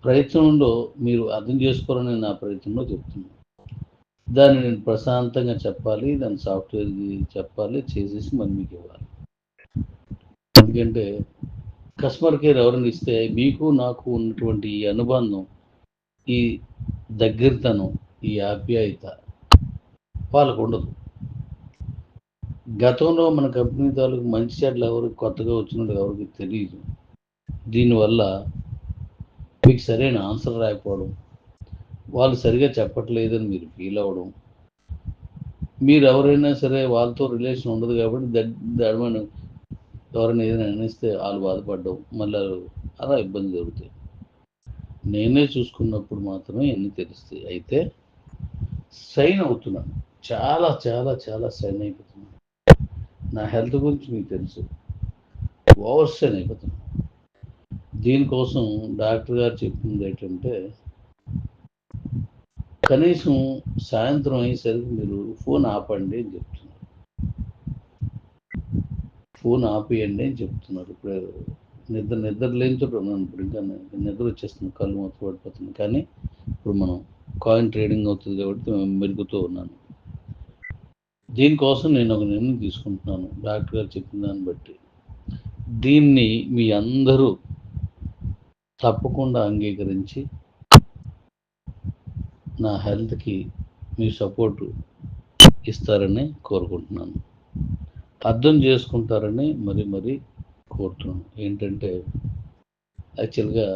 ప్రయత్నంలో మీరు అర్థం చేసుకోవాలని నా ప్రయత్నంలో చెప్తున్నాను. దాన్ని నేను ప్రశాంతంగా చెప్పాలి, దాన్ని సాఫ్ట్వేర్కి చెప్పాలి, చేసేసి మరి మీకు ఇవ్వాలి. ఎందుకంటే కస్టమర్ కేర్ ఎవరైనా ఇస్తే మీకు నాకు ఉన్నటువంటి ఈ అనుబంధం, ఈ దగ్గరతనం, ఈ ఆప్యాయత వాళ్ళకు ఉండదు. గతంలో మన కంపెనీ తాలూకు మంచి చెడ్లు ఎవరికి కొత్తగా వచ్చినట్టు ఎవరికి తెలియదు. దీనివల్ల మీకు సరైన ఆన్సర్ రాకపోవడం, వాళ్ళు సరిగా చెప్పట్లేదని మీరు ఫీల్ అవ్వడం, మీరు ఎవరైనా సరే వాళ్ళతో రిలేషన్ ఉండదు కాబట్టి దడమని ఎవరైనా ఏదైనా అనేస్తే వాళ్ళు బాధపడడం, మళ్ళీ అలా ఇబ్బంది జరుగుతాయి. నేనే చూసుకున్నప్పుడు మాత్రమే అన్నీ తెలుస్తాయి. అయితే స్ట్రెయిన్ అవుతున్నాను, చాలా చాలా చాలా స్ట్రెయిన్ అయిపోతున్నాను. నా హెల్త్ గురించి మీకు తెలుసు, ఓవర్ స్ట్రెయిన్ అయిపోతున్నాను. దీనికోసం డాక్టర్ గారు చెప్పింది ఏంటంటే కనీసం సాయంత్రం అయ్యేసరికి మీరు ఫోన్ ఆపండి అని చెప్తున్నారు. ఫోన్ ఆపేయండి అని చెప్తున్నారు. ఇప్పుడు నిద్ర లేనితో ఉన్నాను. ఇప్పుడు ఇంకా నిద్ర వచ్చేస్తుంది, కళ్ళు మొత్తం పడిపోతుంది. కానీ ఇప్పుడు మనం కాయిన్ ట్రేడింగ్ అవుతుంది కాబట్టి మెరుగుతూ ఉన్నాను. దీనికోసం నేను ఒక నిర్ణయం తీసుకుంటున్నాను డాక్టర్ గారు చెప్పిన దాన్ని బట్టి. దీన్ని మీ అందరూ తప్పకుండా అంగీకరించి నా హెల్త్కి మీ సపోర్టు ఇస్తారని కోరుకుంటున్నాను, అర్థం చేసుకుంటారని మరీ కోరుతున్నాను. ఏంటంటే యాక్చువల్గా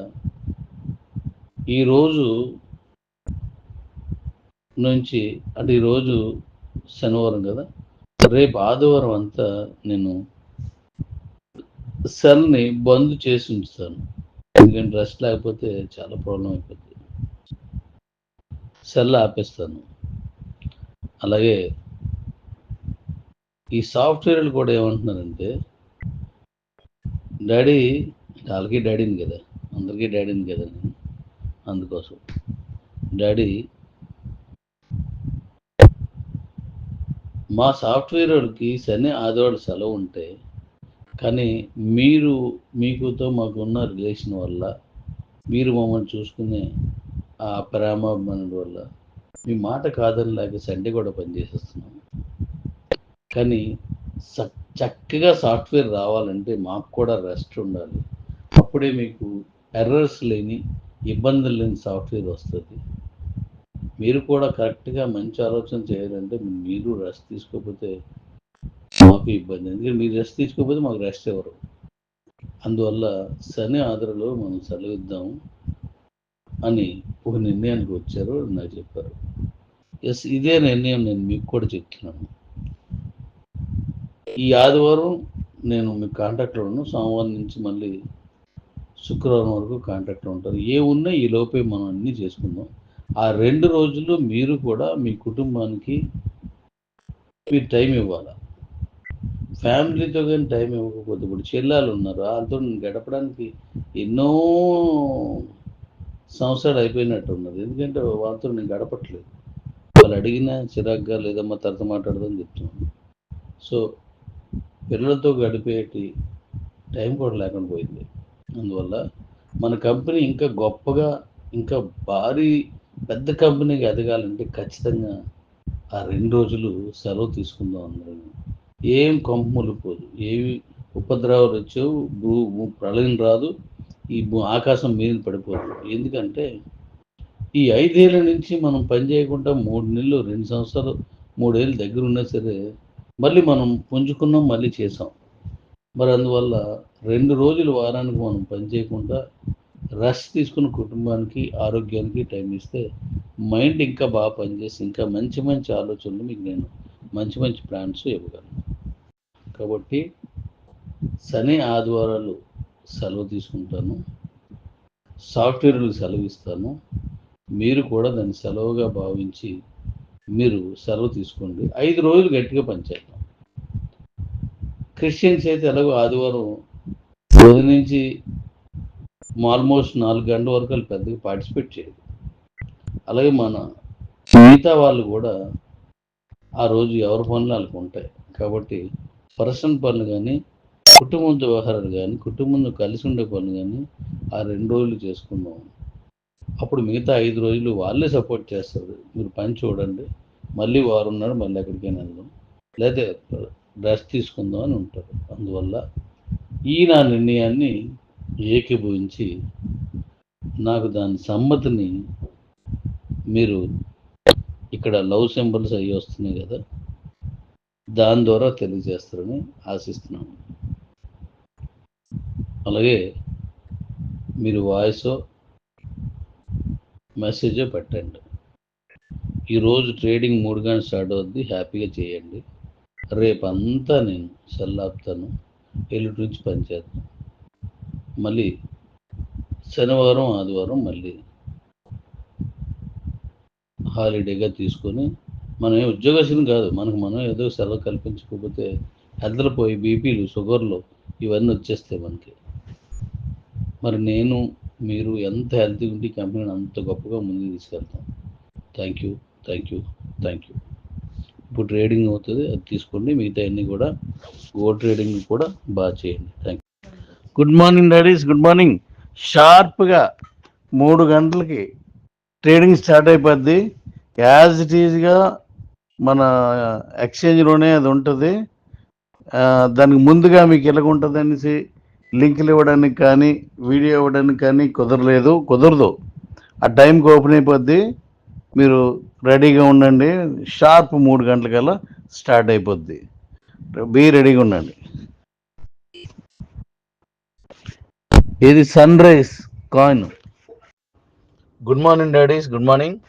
ఈరోజు నుంచి, అంటే ఈరోజు శనివారం కదా, రేపు ఆదివారం అంతా నేను సెల్ని బంద్ చేసి ఉంచుతాను. ఎందుకంటే రెస్ట్ లేకపోతే చాలా ప్రాబ్లం అయిపోతుంది. సెల్ ఆపేస్తాను. అలాగే ఈ సాఫ్ట్వేర్లు కూడా ఏమంటున్నారంటే, డాడీ, వాళ్ళకి డాడీని కదా, అందరికీ డాడీని కదా నేను, అందుకోసం డాడీ మా సాఫ్ట్వేర్ వాళ్ళకి శని ఆదివారం సెలవు ఉంటే, కానీ మీకుతో మాకున్న రిలేషన్ వల్ల, మీరు మమ్మల్ని చూసుకునే ఆ ప్రేమాభిమానుల వల్ల మీ మాట కాదని లేక సండే కూడా పనిచేసేస్తున్నాం. కానీ చక్కగా సాఫ్ట్వేర్ రావాలంటే మాకు కూడా రెస్ట్ ఉండాలి. అప్పుడే మీకు ఎర్రర్స్ లేని, ఇబ్బందులు లేని సాఫ్ట్వేర్ వస్తుంది. మీరు కూడా కరెక్ట్గా మంచి ఆలోచన చేయాలంటే మీరు రెస్ట్ తీసుకోకపోతే మాకు ఇబ్బంది. ఎందుకంటే మీరు రెస్ట్ తీసుకోకపోతే మాకు రెస్ట్ ఇవ్వరు. అందువల్ల శని ఆదివారాలు మనం సెలవిద్దాము అని ఒక నిర్ణయానికి వచ్చారు, నాకు చెప్పారు. ఎస్, ఇదే నిర్ణయం నేను మీకు కూడా చెప్తున్నాను. ఈ ఆదివారం నేను మీకు కాంటాక్ట్లో ఉన్నాను. సోమవారం నుంచి మళ్ళీ శుక్రవారం వరకు కాంటాక్ట్లో ఉంటారు. ఏ ఉన్నా ఈ లోపే మనం అన్నీ చేసుకుందాం. ఆ 2 రోజులు మీరు కూడా మీ కుటుంబానికి మీరు టైం ఇవ్వాలి. ఫ్యామిలీతో కానీ టైం ఇవ్వకపోతే, ఇప్పుడు చెల్లెలు ఉన్నారు, వాళ్ళతో గడపడానికి ఎన్నో సంవత్సరాలు అయిపోయినట్టు ఉన్నది. ఎందుకంటే వాళ్ళతో నేను గడపట్లేదు. వాళ్ళ వాళ్ళు అడిగినా చిరాగ్గా లేదమ్మా తర్వాత మాట్లాడదని చెప్తున్నాను. సో పిల్లలతో గడిపేటి టైం కూడా లేకుండా పోయింది. అందువల్ల మన కంపెనీ ఇంకా గొప్పగా, ఇంకా భారీ పెద్ద కంపెనీగా ఎదగాలంటే ఖచ్చితంగా ఆ 2 రోజులు సెలవు తీసుకుందాం అందరం. ఏం కొంపములిపోదు, ఏవి ఉపద్రవాలు వచ్చావు, ప్రళయం రాదు, ఈ ఆకాశం మీద పడిపోదు. ఎందుకంటే ఈ 5 ఏళ్ళ నుంచి మనం పని చేయకుండా 3 నెలలు, 2 సంవత్సరాలు, 3 ఏళ్ళు దగ్గర ఉన్నా సరే మళ్ళీ మనం పుంజుకున్నాం, మళ్ళీ చేసాం. మరి అందువల్ల 2 రోజులు వారానికి మనం పని చేయకుండా రెస్ట్ తీసుకున్న కుటుంబానికి, ఆరోగ్యానికి టైం ఇస్తే మైండ్ ఇంకా బాగా పనిచేసి ఇంకా మంచి మంచి ఆలోచనలు మీకు నేను మంచి మంచి ప్లాన్స్ ఇవ్వగలను. కాబట్టి శని ఆదివారాలు సెలవు తీసుకుంటాను, సాఫ్ట్వేర్లకు సెలవు ఇస్తాను. మీరు కూడా దాన్ని సెలవుగా భావించి మీరు సెలవు తీసుకోండి. 5 రోజులు గట్టిగా పనిచేద్దాం. క్రిస్టియన్స్ అయితే ఎలాగో ఆదివారం ఉదయం నుంచి ఆల్మోస్ట్ 4 గంటల వరకు వాళ్ళు పెద్దగా పార్టిసిపేట్ చేయరు. అలాగే మన మిగతా వాళ్ళు కూడా ఆ రోజు ఎవరి పనులు వాళ్ళకు ఉంటాయి. కాబట్టి పర్సనల్ పనులు కానీ, కుటుంబంతో వ్యవహారాలు కానీ, కుటుంబంతో కలిసి ఉండే పనులు కానీ ఆ 2 రోజులు చేసుకుందాం. అప్పుడు మిగతా 5 రోజులు వాళ్ళే సపోర్ట్ చేస్తారు. మీరు పని చూడండి, మళ్ళీ వారం నాడు మళ్ళీ ఎక్కడికైనా వెళ్దాం, లేదా రెస్ట్ తీసుకుందాం అని ఉంటారు. అందువల్ల ఈ నా నిర్ణయాన్ని ఏకీభవించి నాకు దాని సమ్మతిని మీరు ఇక్కడ లవ్ సింబల్స్ అయ్యి వస్తున్నాయి కదా, దాని ద్వారా తెలియజేస్తారని ఆశిస్తున్నాను. అలాగే మీరు వాయిస్ మెసేజే పెట్టండి. ఈరోజు ట్రేడింగ్ 3 గంటలు స్టార్ట్ అవుద్ది, హ్యాపీగా చేయండి. రేపంతా నేను సెల్లాపుతాను, ఎల్లుండి నుంచి పనిచేద్దాం. మళ్ళీ శనివారం ఆదివారం మళ్ళీ హాలిడేగా తీసుకొని, మనం ఏ ఉద్యోగస్తుని కాదు, మనం ఏదో సెలవు కల్పించకపోతే హెల్త్లు పోయి బీపీలు, షుగర్లు ఇవన్నీ వచ్చేస్తాయి మనకి. మరి నేను మీరు ఎంత హెల్తీ ఉంటే కంపెనీని అంత గొప్పగా ముందుకు తీసుకెళ్తాం. Thank you, thank you, thank you. ఇప్పుడు ట్రేడింగ్ అవుతుంది, అది తీసుకోండి. మిగతా అన్నీ కూడా గోల్డ్ ట్రేడింగ్ కూడా బాగా చేయండి. Thank you. Good morning daddies, good morning. షార్ప్గా 3 గంటలకి ట్రేడింగ్ స్టార్ట్ అయిపోద్ది. యాజ్ ఇట్ ఈజ్గా మన ఎక్స్చేంజ్లోనే అది ఉంటుంది. దానికి ముందుగా మీకు ఎలాగ ఉంటుంది అనేసి లింకులు ఇవ్వడానికి కానీ, వీడియో ఇవ్వడానికి కానీ కుదరదు. ఆ టైంకి ఓపెన్ అయిపోద్ది. మీరు రెడీగా ఉండండి. షార్ప్ 3 గంటలకల్లా స్టార్ట్ అయిపోద్ది. రెడీగా ఉండండి. ఇది sunrise coin. Good morning daddies, good morning.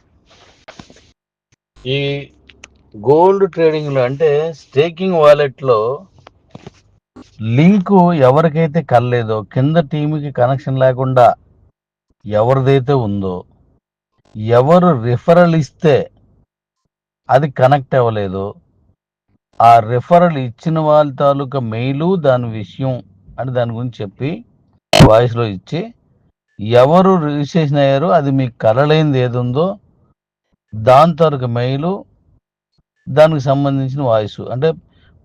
ఈ గోల్డ్ ట్రేడింగ్లో అంటే స్టేకింగ్ వాలెట్లో లింకు ఎవరికైతే కలలేదో, కింద టీంకి కనెక్షన్ లేకుండా ఎవరిదైతే ఉందో, ఎవరు రిఫరల్ ఇస్తే అది కనెక్ట్ అవ్వలేదు, ఆ రిఫరల్ ఇచ్చిన వాళ్ళ తాలూకా మెయిలు, దాని విషయం అని దాని గురించి చెప్పి వాయిస్లో ఇచ్చి, ఎవరు రిజిస్ట్రేషన్ అయ్యారో అది మీకు కలలేనిది ఏది ఉందో దాని తాలూకా మెయిలు, దానికి సంబంధించిన వాయిస్. అంటే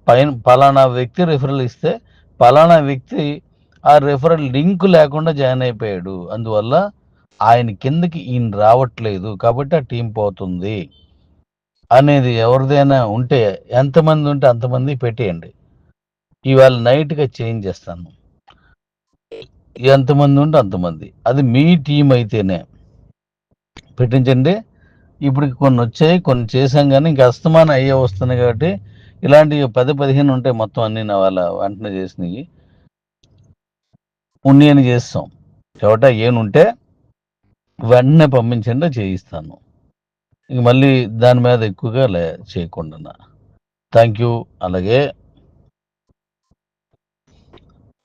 పైన పలానా వ్యక్తి రిఫరల్ ఇస్తే పలానా వ్యక్తి ఆ రిఫరల్ లింక్ లేకుండా జాయిన్ అయిపోయాడు, అందువల్ల ఆయన కిందకి ఈయన రావట్లేదు, కాబట్టి ఆ టీం పోతుంది అనేది ఎవరిదైనా ఉంటే, ఎంతమంది ఉంటే అంతమంది పెట్టేయండి. ఇవాళ నైట్గా చేంజ్ చేస్తాను. ఎంతమంది ఉంటే అంతమంది, అది మీ టీం అయితేనే పెట్టించండి. ఇప్పుడు కొన్ని వచ్చాయి, కొన్ని చేసాం, కానీ ఇంకా అస్తమానం అయ్యే వస్తున్నాయి. కాబట్టి ఇలాంటివి 10-15 ఉంటాయి మొత్తం అన్నీ నా వాళ్ళ వెంటనే చేసినవి అని చేస్తాం. కాబట్టి ఏనుంటే వెంటనే పంపించండి, చేయిస్తాను. ఇంక మళ్ళీ దాని మీద ఎక్కువగా చేయకుండా. Thank you. అలాగే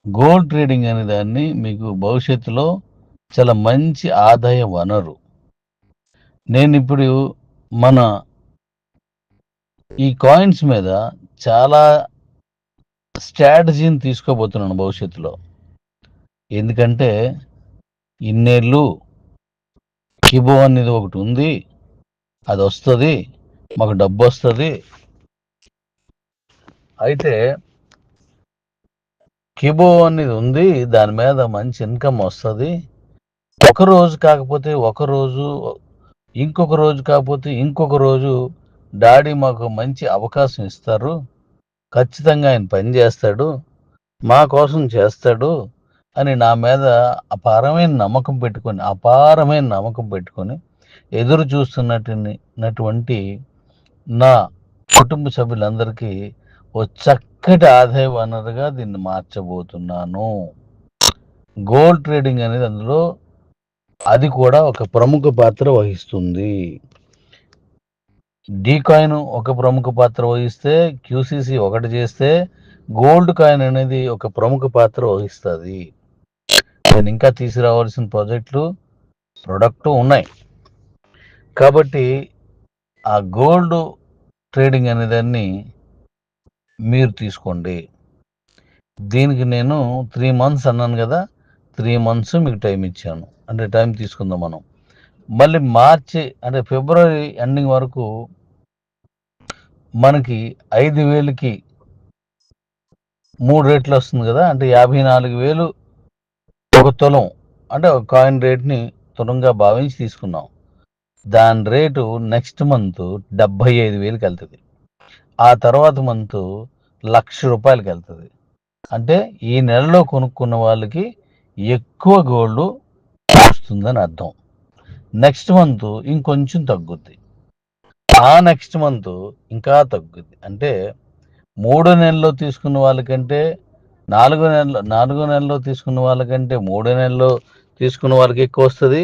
గోల్డ్ ట్రేడింగ్ అనే దాన్ని మీకు భవిష్యత్తులో చాలా మంచి ఆదాయ వనరు. నేను ఇప్పుడు మన ఈ కాయిన్స్ మీద చాలా స్ట్రాటజీని తీసుకోబోతున్నాను భవిష్యత్తులో. ఎందుకంటే ఇన్నేళ్ళు కిబో అనేది ఒకటి ఉంది, అది వస్తుంది, మాకు డబ్బు వస్తుంది. అయితే కిబో అనేది ఉంది, దాని మీద మంచి ఇన్కమ్ వస్తుంది. ఒక రోజు కాకపోతే ఒక రోజు, ఇంకొక రోజు కాకపోతే ఇంకొక రోజు డాడీ మాకు మంచి అవకాశం ఇస్తారు, ఖచ్చితంగా ఆయన పని చేస్తాడు, మా కోసం చేస్తాడు అని నా మీద అపారమైన నమ్మకం పెట్టుకొని ఎదురు చూస్తున్నటువంటి నా కుటుంబ సభ్యులందరికీ ఓ చక్కటి ఆదాయ వనరుగా దీన్ని మార్చబోతున్నాను. గోల్డ్ ట్రేడింగ్ అనేది అందులో అది కూడా ఒక ప్రముఖ పాత్ర వహిస్తుంది. డీ కాయిన్ ఒక ప్రముఖ పాత్ర వహిస్తే, క్యూసీసీ ఒకటి చేస్తే, గోల్డ్ కాయిన్ అనేది ఒక ప్రముఖ పాత్ర వహిస్తుంది. నేను ఇంకా తీసుకురావాల్సిన ప్రొడక్ట్ ఉన్నాయి. కాబట్టి ఆ గోల్డ్ ట్రేడింగ్ అనే దాన్ని మీరు తీసుకోండి. దీనికి నేను 3 months అన్నాను కదా, 3 months మీకు టైం ఇచ్చాను. అంటే టైం తీసుకుందాం మనం. మళ్ళీ మార్చి అంటే ఫిబ్రవరి ఎండింగ్ వరకు మనకి 5,000కి 3 రేట్లు వస్తుంది కదా, అంటే 54,000 ఒక తులం, అంటే ఒక కాయిన్ రేట్ని తులంగా భావించి తీసుకున్నాం. దాని రేటు నెక్స్ట్ మంత్ 75,000కి వెళ్తుంది. ఆ తర్వాత మంత్ ₹1,00,000 వెళ్తుంది. అంటే ఈ నెలలో కొనుక్కున్న వాళ్ళకి ఎక్కువ గోల్డ్ వస్తుందని అర్థం. నెక్స్ట్ మంత్ ఇంకొంచెం తగ్గుద్ది, ఆ నెక్స్ట్ మంత్ ఇంకా తగ్గుద్ది. అంటే 3 నెలల్లో తీసుకున్న వాళ్ళకంటే 4 నెలల్లో తీసుకున్న వాళ్ళకంటే 3 నెలల్లో తీసుకున్న వాళ్ళకి ఎక్కువ వస్తుంది.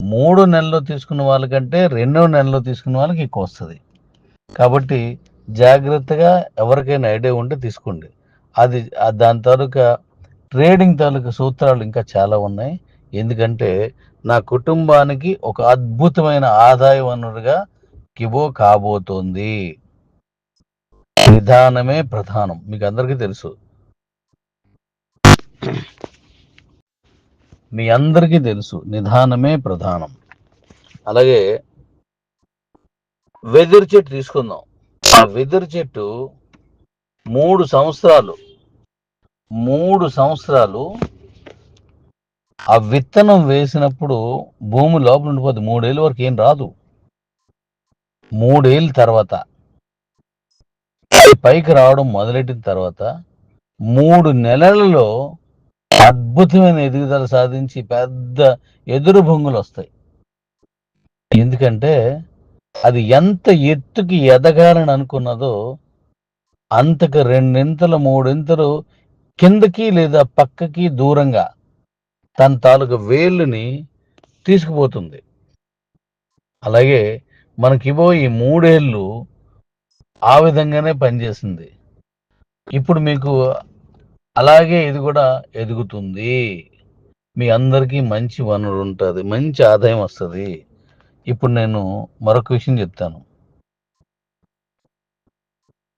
3 నెలల్లో తీసుకున్న వాళ్ళకంటే 2 నెలల్లో తీసుకున్న వాళ్ళకి ఎక్కువ వస్తుంది. కాబట్టి జాగ్రత్తగా ఎవరికైనా ఐడియా ఉంటే తీసుకోండి. అది దాని తాలూకా ట్రేడింగ్ తాలూకా సూత్రాలు ఇంకా చాలా ఉన్నాయి. ఎందుకంటే నా కుటుంబానికి ఒక అద్భుతమైన ఆదాయ వనరుగా కిబో కాబోతోంది. నిదానమే ప్రధానం, మీకు అందరికీ తెలుసు. మీ అందరికీ తెలుసు, నిదానమే ప్రధానం. అలాగే వెదురు చెట్టు తీసుకుందాం. ఆ వెదురు చెట్టు 3 సంవత్సరాలు ఆ విత్తనం వేసినప్పుడు భూమి లోపల ఉండిపోతుంది. 3 ఏళ్ళ వరకు ఏం రాదు. 3 ఏళ్ళ తర్వాత పైకి రావడం మొదలెట్టిన తర్వాత 3 నెలలలో అద్భుతమైన ఎదుగుదల సాధించి పెద్ద ఎదురు బొంగులు వస్తాయి. ఎందుకంటే అది ఎంత ఎత్తుకి ఎదగాలని అనుకున్నదో అంతకు 2 ఇంతలు 3 ఇంతలు కిందకి లేదా పక్కకి దూరంగా తన తాలూకు వేళ్ళని తీసుకుపోతుంది. అలాగే మనకివో ఈ 3 ఏళ్ళు ఆ విధంగానే పనిచేసింది. ఇప్పుడు మీకు అలాగే ఇది కూడా ఎదుగుతుంది. మీ అందరికీ మంచి వనరు ఉంటుంది, మంచి ఆదాయం వస్తుంది. ఇప్పుడు నేను మరొక విషయం చెప్తాను.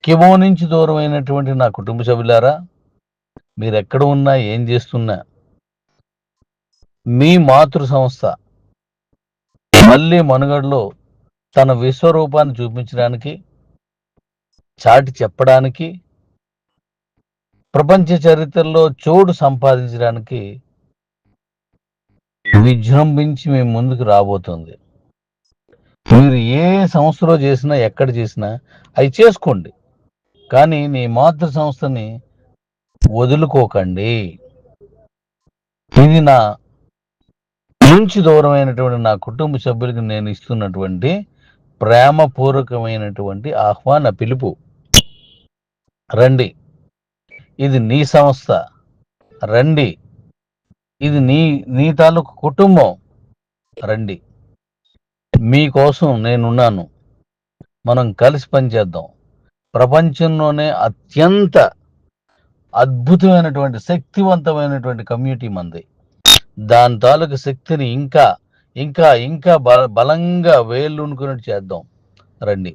కిబో నుంచి దూరం అయినటువంటి నా కుటుంబ సభ్యులారా, మీరు ఎక్కడ ఉన్నా ఏం చేస్తున్నా మీ మాతృ సంస్థ మళ్ళీ మనుగడలో తన విశ్వరూపాన్ని చూపించడానికి, చాటి చెప్పడానికి, ప్రపంచ చరిత్రలో చోటు సంపాదించడానికి విజృంభించి మేము ముందుకు రాబోతుంది. మీరు ఏ సంస్థలో చేసినా ఎక్కడ చేసినా అవి చేసుకోండి, కానీ నీ మాతృ సంస్థని వదులుకోకండి. ఇది నా నుంచి దూరమైనటువంటి నా కుటుంబ సభ్యులకు నేను ఇస్తున్నటువంటి ప్రేమపూర్వకమైనటువంటి ఆహ్వాన పిలుపు. రండి, ఇది నీ సంస్థ. రండి, ఇది నీ తాలూకు కుటుంబం. రండి, మీకోసం నేనున్నాను. మనం కలిసి పనిచేద్దాం. ప్రపంచంలోనే అత్యంత అద్భుతమైనటువంటి శక్తివంతమైనటువంటి కమ్యూనిటీ మంది. దాని తాలూకు శక్తిని ఇంకా ఇంకా ఇంకా బలంగా వేళ్ళునుకున్నట్టు చేద్దాం. రండి.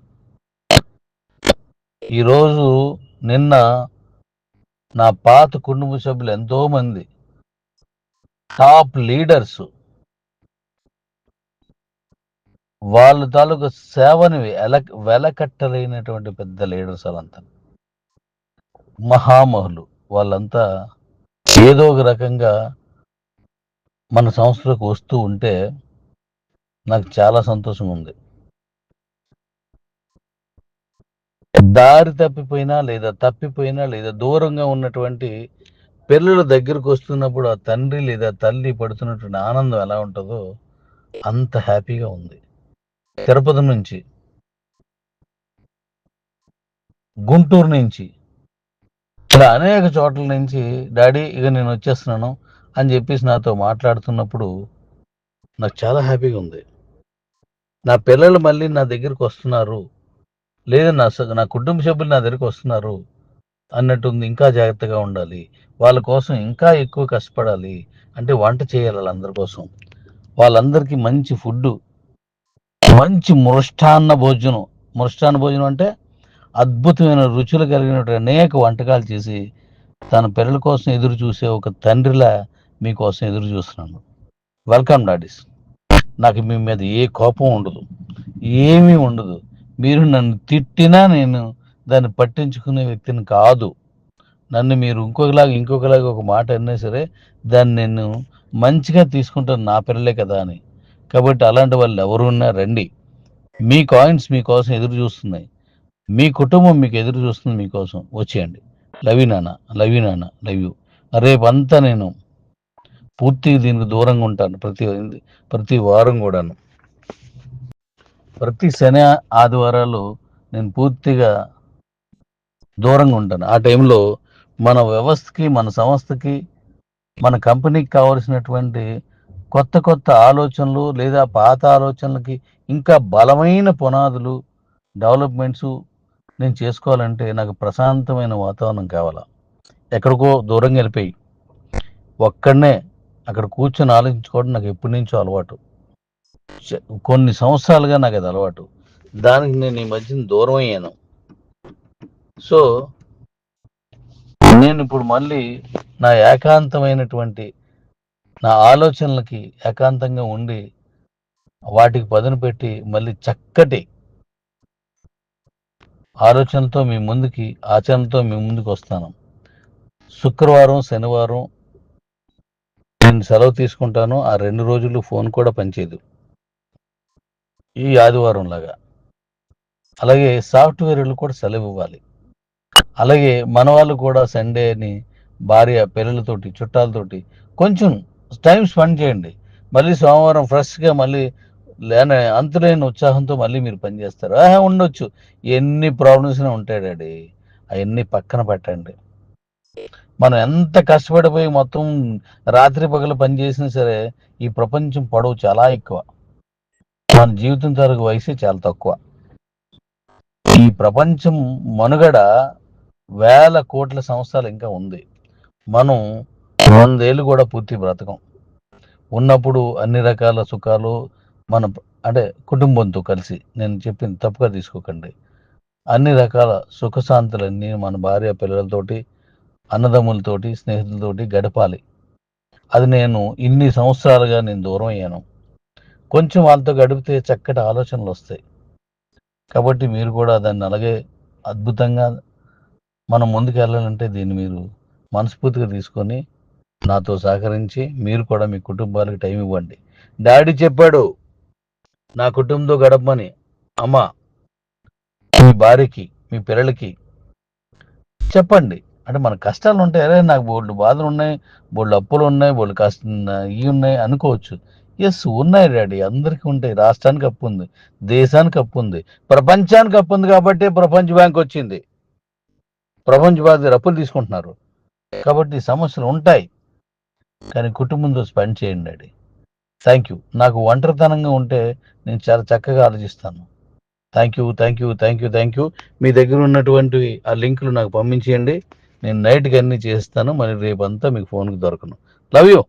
ఈరోజు నిన్న నా పాత కుటుంబ సభ్యులు ఎంతోమంది టాప్ లీడర్స్ వాళ్ళ తాలూకు సేవని వెలకట్టలేనటువంటి పెద్ద లీడర్స్ వాళ్ళంతా, మహామహులు. వాళ్ళంతా ఏదో ఒక రకంగా మన సంస్థలోకి వస్తూ ఉంటే నాకు చాలా సంతోషంగా ఉంది. దారి తప్పిపోయినా లేదా దూరంగా ఉన్నటువంటి పిల్లల దగ్గరకు వస్తున్నప్పుడు ఆ తండ్రి లేదా తల్లి పడుతున్నటువంటి ఆనందం ఎలా ఉంటుందో అంత హ్యాపీగా ఉంది. తిరుపతి నుంచి, గుంటూరు నుంచి, ఇలా అనేక చోట్ల నుంచి డాడీ ఇక నేను వచ్చేస్తున్నాను అని చెప్పేసి నాతో మాట్లాడుతున్నప్పుడు నాకు చాలా హ్యాపీగా ఉంది. నా పిల్లలు మళ్ళీ నా దగ్గరికి వస్తున్నారు, లేదా నా కుటుంబ సభ్యులు నా దగ్గరికి వస్తున్నారు అన్నట్టుంది. ఇంకా జాగ్రత్తగా ఉండాలి, వాళ్ళ కోసం ఇంకా ఎక్కువ కష్టపడాలి. అంటే వంట చేయాలి వాళ్ళందరి కోసం, వాళ్ళందరికీ మంచి ఫుడ్, మంచి మృష్టాన్న భోజనం అంటే అద్భుతమైన రుచులు కలిగినటువంటి అనేక వంటకాలు చేసి తన పిల్లల కోసం ఎదురు చూసే ఒక తండ్రిలా మీకోసం ఎదురు చూస్తున్నాను. Welcome daddies. నాకు మీ మీద ఏ కోపం ఉండదు, ఏమీ ఉండదు. మీరు నన్ను తిట్టినా నేను దాన్ని పట్టించుకునే వ్యక్తిని కాదు. నన్ను మీరు ఇంకొకలాగా ఒక మాట అన్నా సరే దాన్ని నేను మంచిగా తీసుకుంటాను, నా పిల్లలే కదా అని. కాబట్టి అలాంటి వాళ్ళు ఎవరు ఉన్నా రండి, మీ కాయిన్స్ మీకోసం ఎదురు చూస్తున్నాయి, మీ కుటుంబం మీకు ఎదురు చూస్తుంది, మీకోసం వచ్చేయండి. లవ్ యూ నాన్న, లవ్ యూ. రేపంతా నేను పూర్తిగా దీనికి దూరంగా ఉంటాను. ప్రతి వారం కూడాను, ప్రతి శని ఆదివారాలు నేను పూర్తిగా దూరంగా ఉంటాను. ఆ టైంలో మన వ్యవస్థకి, మన సంస్థకి, మన కంపెనీకి కావలసినటువంటి కొత్త ఆలోచనలు లేదా పాత ఆలోచనలకి ఇంకా బలమైన పునాదులు, డెవలప్మెంట్స్ నేను చేసుకోవాలంటే నాకు ప్రశాంతమైన వాతావరణం కావాలా. ఎక్కడికో దూరంగా వెళ్ళిపోయి ఒక్కడనే అక్కడ కూర్చొని ఆలోచించుకోవడం నాకు ఎప్పటి నుంచో అలవాటు. కొన్ని సంవత్సరాలుగా నాకు అది అలవాటు. దానికి నేను ఈ మధ్యన దూరం అయ్యాను. సో నేను ఇప్పుడు మళ్ళీ నా ఏకాంతమైనటువంటి నా ఆలోచనలకి ఏకాంతంగా ఉండి వాటికి పదును పెట్టి మళ్ళీ చక్కటి ఆలోచనతో మీ ముందుకి, ఆచరణతో మీ ముందుకు వస్తాను. శుక్రవారం, శనివారం నేను సెలవు తీసుకుంటాను. ఆ 2 రోజులు ఫోన్ కూడా పనిచేయదు, ఈ ఆదివారం లాగా. అలాగే సాఫ్ట్వేర్లు కూడా సెలవు ఇవ్వాలి. అలాగే మన వాళ్ళు కూడా సండేని భార్య పిల్లలతోటి, చుట్టాలతోటి కొంచెం టైం స్పెండ్ చేయండి. మళ్ళీ సోమవారం ఫ్రెష్గా మళ్ళీ అంతులేని ఉత్సాహంతో మళ్ళీ మీరు పనిచేస్తారు. ఉండొచ్చు, ఎన్ని ప్రాబ్లమ్స్ ఉంటాయి డాడీ, అవన్నీ పక్కన పెట్టండి. మనం ఎంత కష్టపడిపోయి మొత్తం రాత్రి పగలు పనిచేసినా సరే ఈ ప్రపంచం పొడవు చాలా ఎక్కువ, మన జీవితం తరకు వయసు చాలా తక్కువ. ఈ ప్రపంచం మనుగడ వేల కోట్ల సంవత్సరాలు ఇంకా ఉంది. మనం 100 ఏళ్ళు కూడా పూర్తి బ్రతకం. ఉన్నప్పుడు అన్ని రకాల సుఖాలు మన అంటే కుటుంబంతో కలిసి, నేను చెప్పింది తప్పుగా తీసుకోకండి, అన్ని రకాల సుఖశాంతులన్నీ మన భార్య పిల్లలతోటి, అన్నదమ్ములతోటి, స్నేహితులతోటి గడపాలి. అది నేను ఇన్ని సంవత్సరాలుగా నేను దూరం అయ్యాను. కొంచెం వాళ్ళతో గడిపితే చక్కటి ఆలోచనలు వస్తాయి. కాబట్టి మీరు కూడా దాన్ని అలాగే అద్భుతంగా మనం ముందుకు వెళ్ళాలంటే దీన్ని మీరు మనస్ఫూర్తిగా తీసుకొని నాతో సహకరించి మీరు కూడా మీ కుటుంబాలకు టైం ఇవ్వండి. డాడీ చెప్పాడు నా కుటుంబంతో గడపమని. అమ్మ, మీ భార్యకి, మీ పిల్లలకి చెప్పండి. అంటే మన కష్టాలు ఉంటాయి, అరే నాకు బోల్డ్ బాధలు ఉన్నాయి, బోల్డ్ అప్పులు ఉన్నాయి, బోల్డ్ కష్టం ఇవి ఉన్నాయి అనుకోవచ్చు. ఎస్ ఉన్నాయి డాడీ, అందరికీ ఉంటాయి. రాష్ట్రానికి అప్పు ఉంది, దేశానికి అప్పు ఉంది, ప్రపంచానికి అప్పు ఉంది. కాబట్టి ప్రపంచ బ్యాంక్ వచ్చింది, ప్రపంచ బ్యాంక్ అప్పులు తీసుకుంటున్నారు. కాబట్టి సమస్యలు ఉంటాయి, కానీ కుటుంబంతో స్పెండ్ చేయండి డాడీ. Thank you. నాకు ఒంటరితనంగా ఉంటే నేను చాలా చక్కగా ఆలోచిస్తాను. Thank you. మీ దగ్గర ఉన్నటువంటి ఆ లింకులు నాకు పంపించేయండి, నేను నైట్కి అన్నీ చేస్తాను. మరి రేపంతా మీకు ఫోన్కి దొరకను. Love you.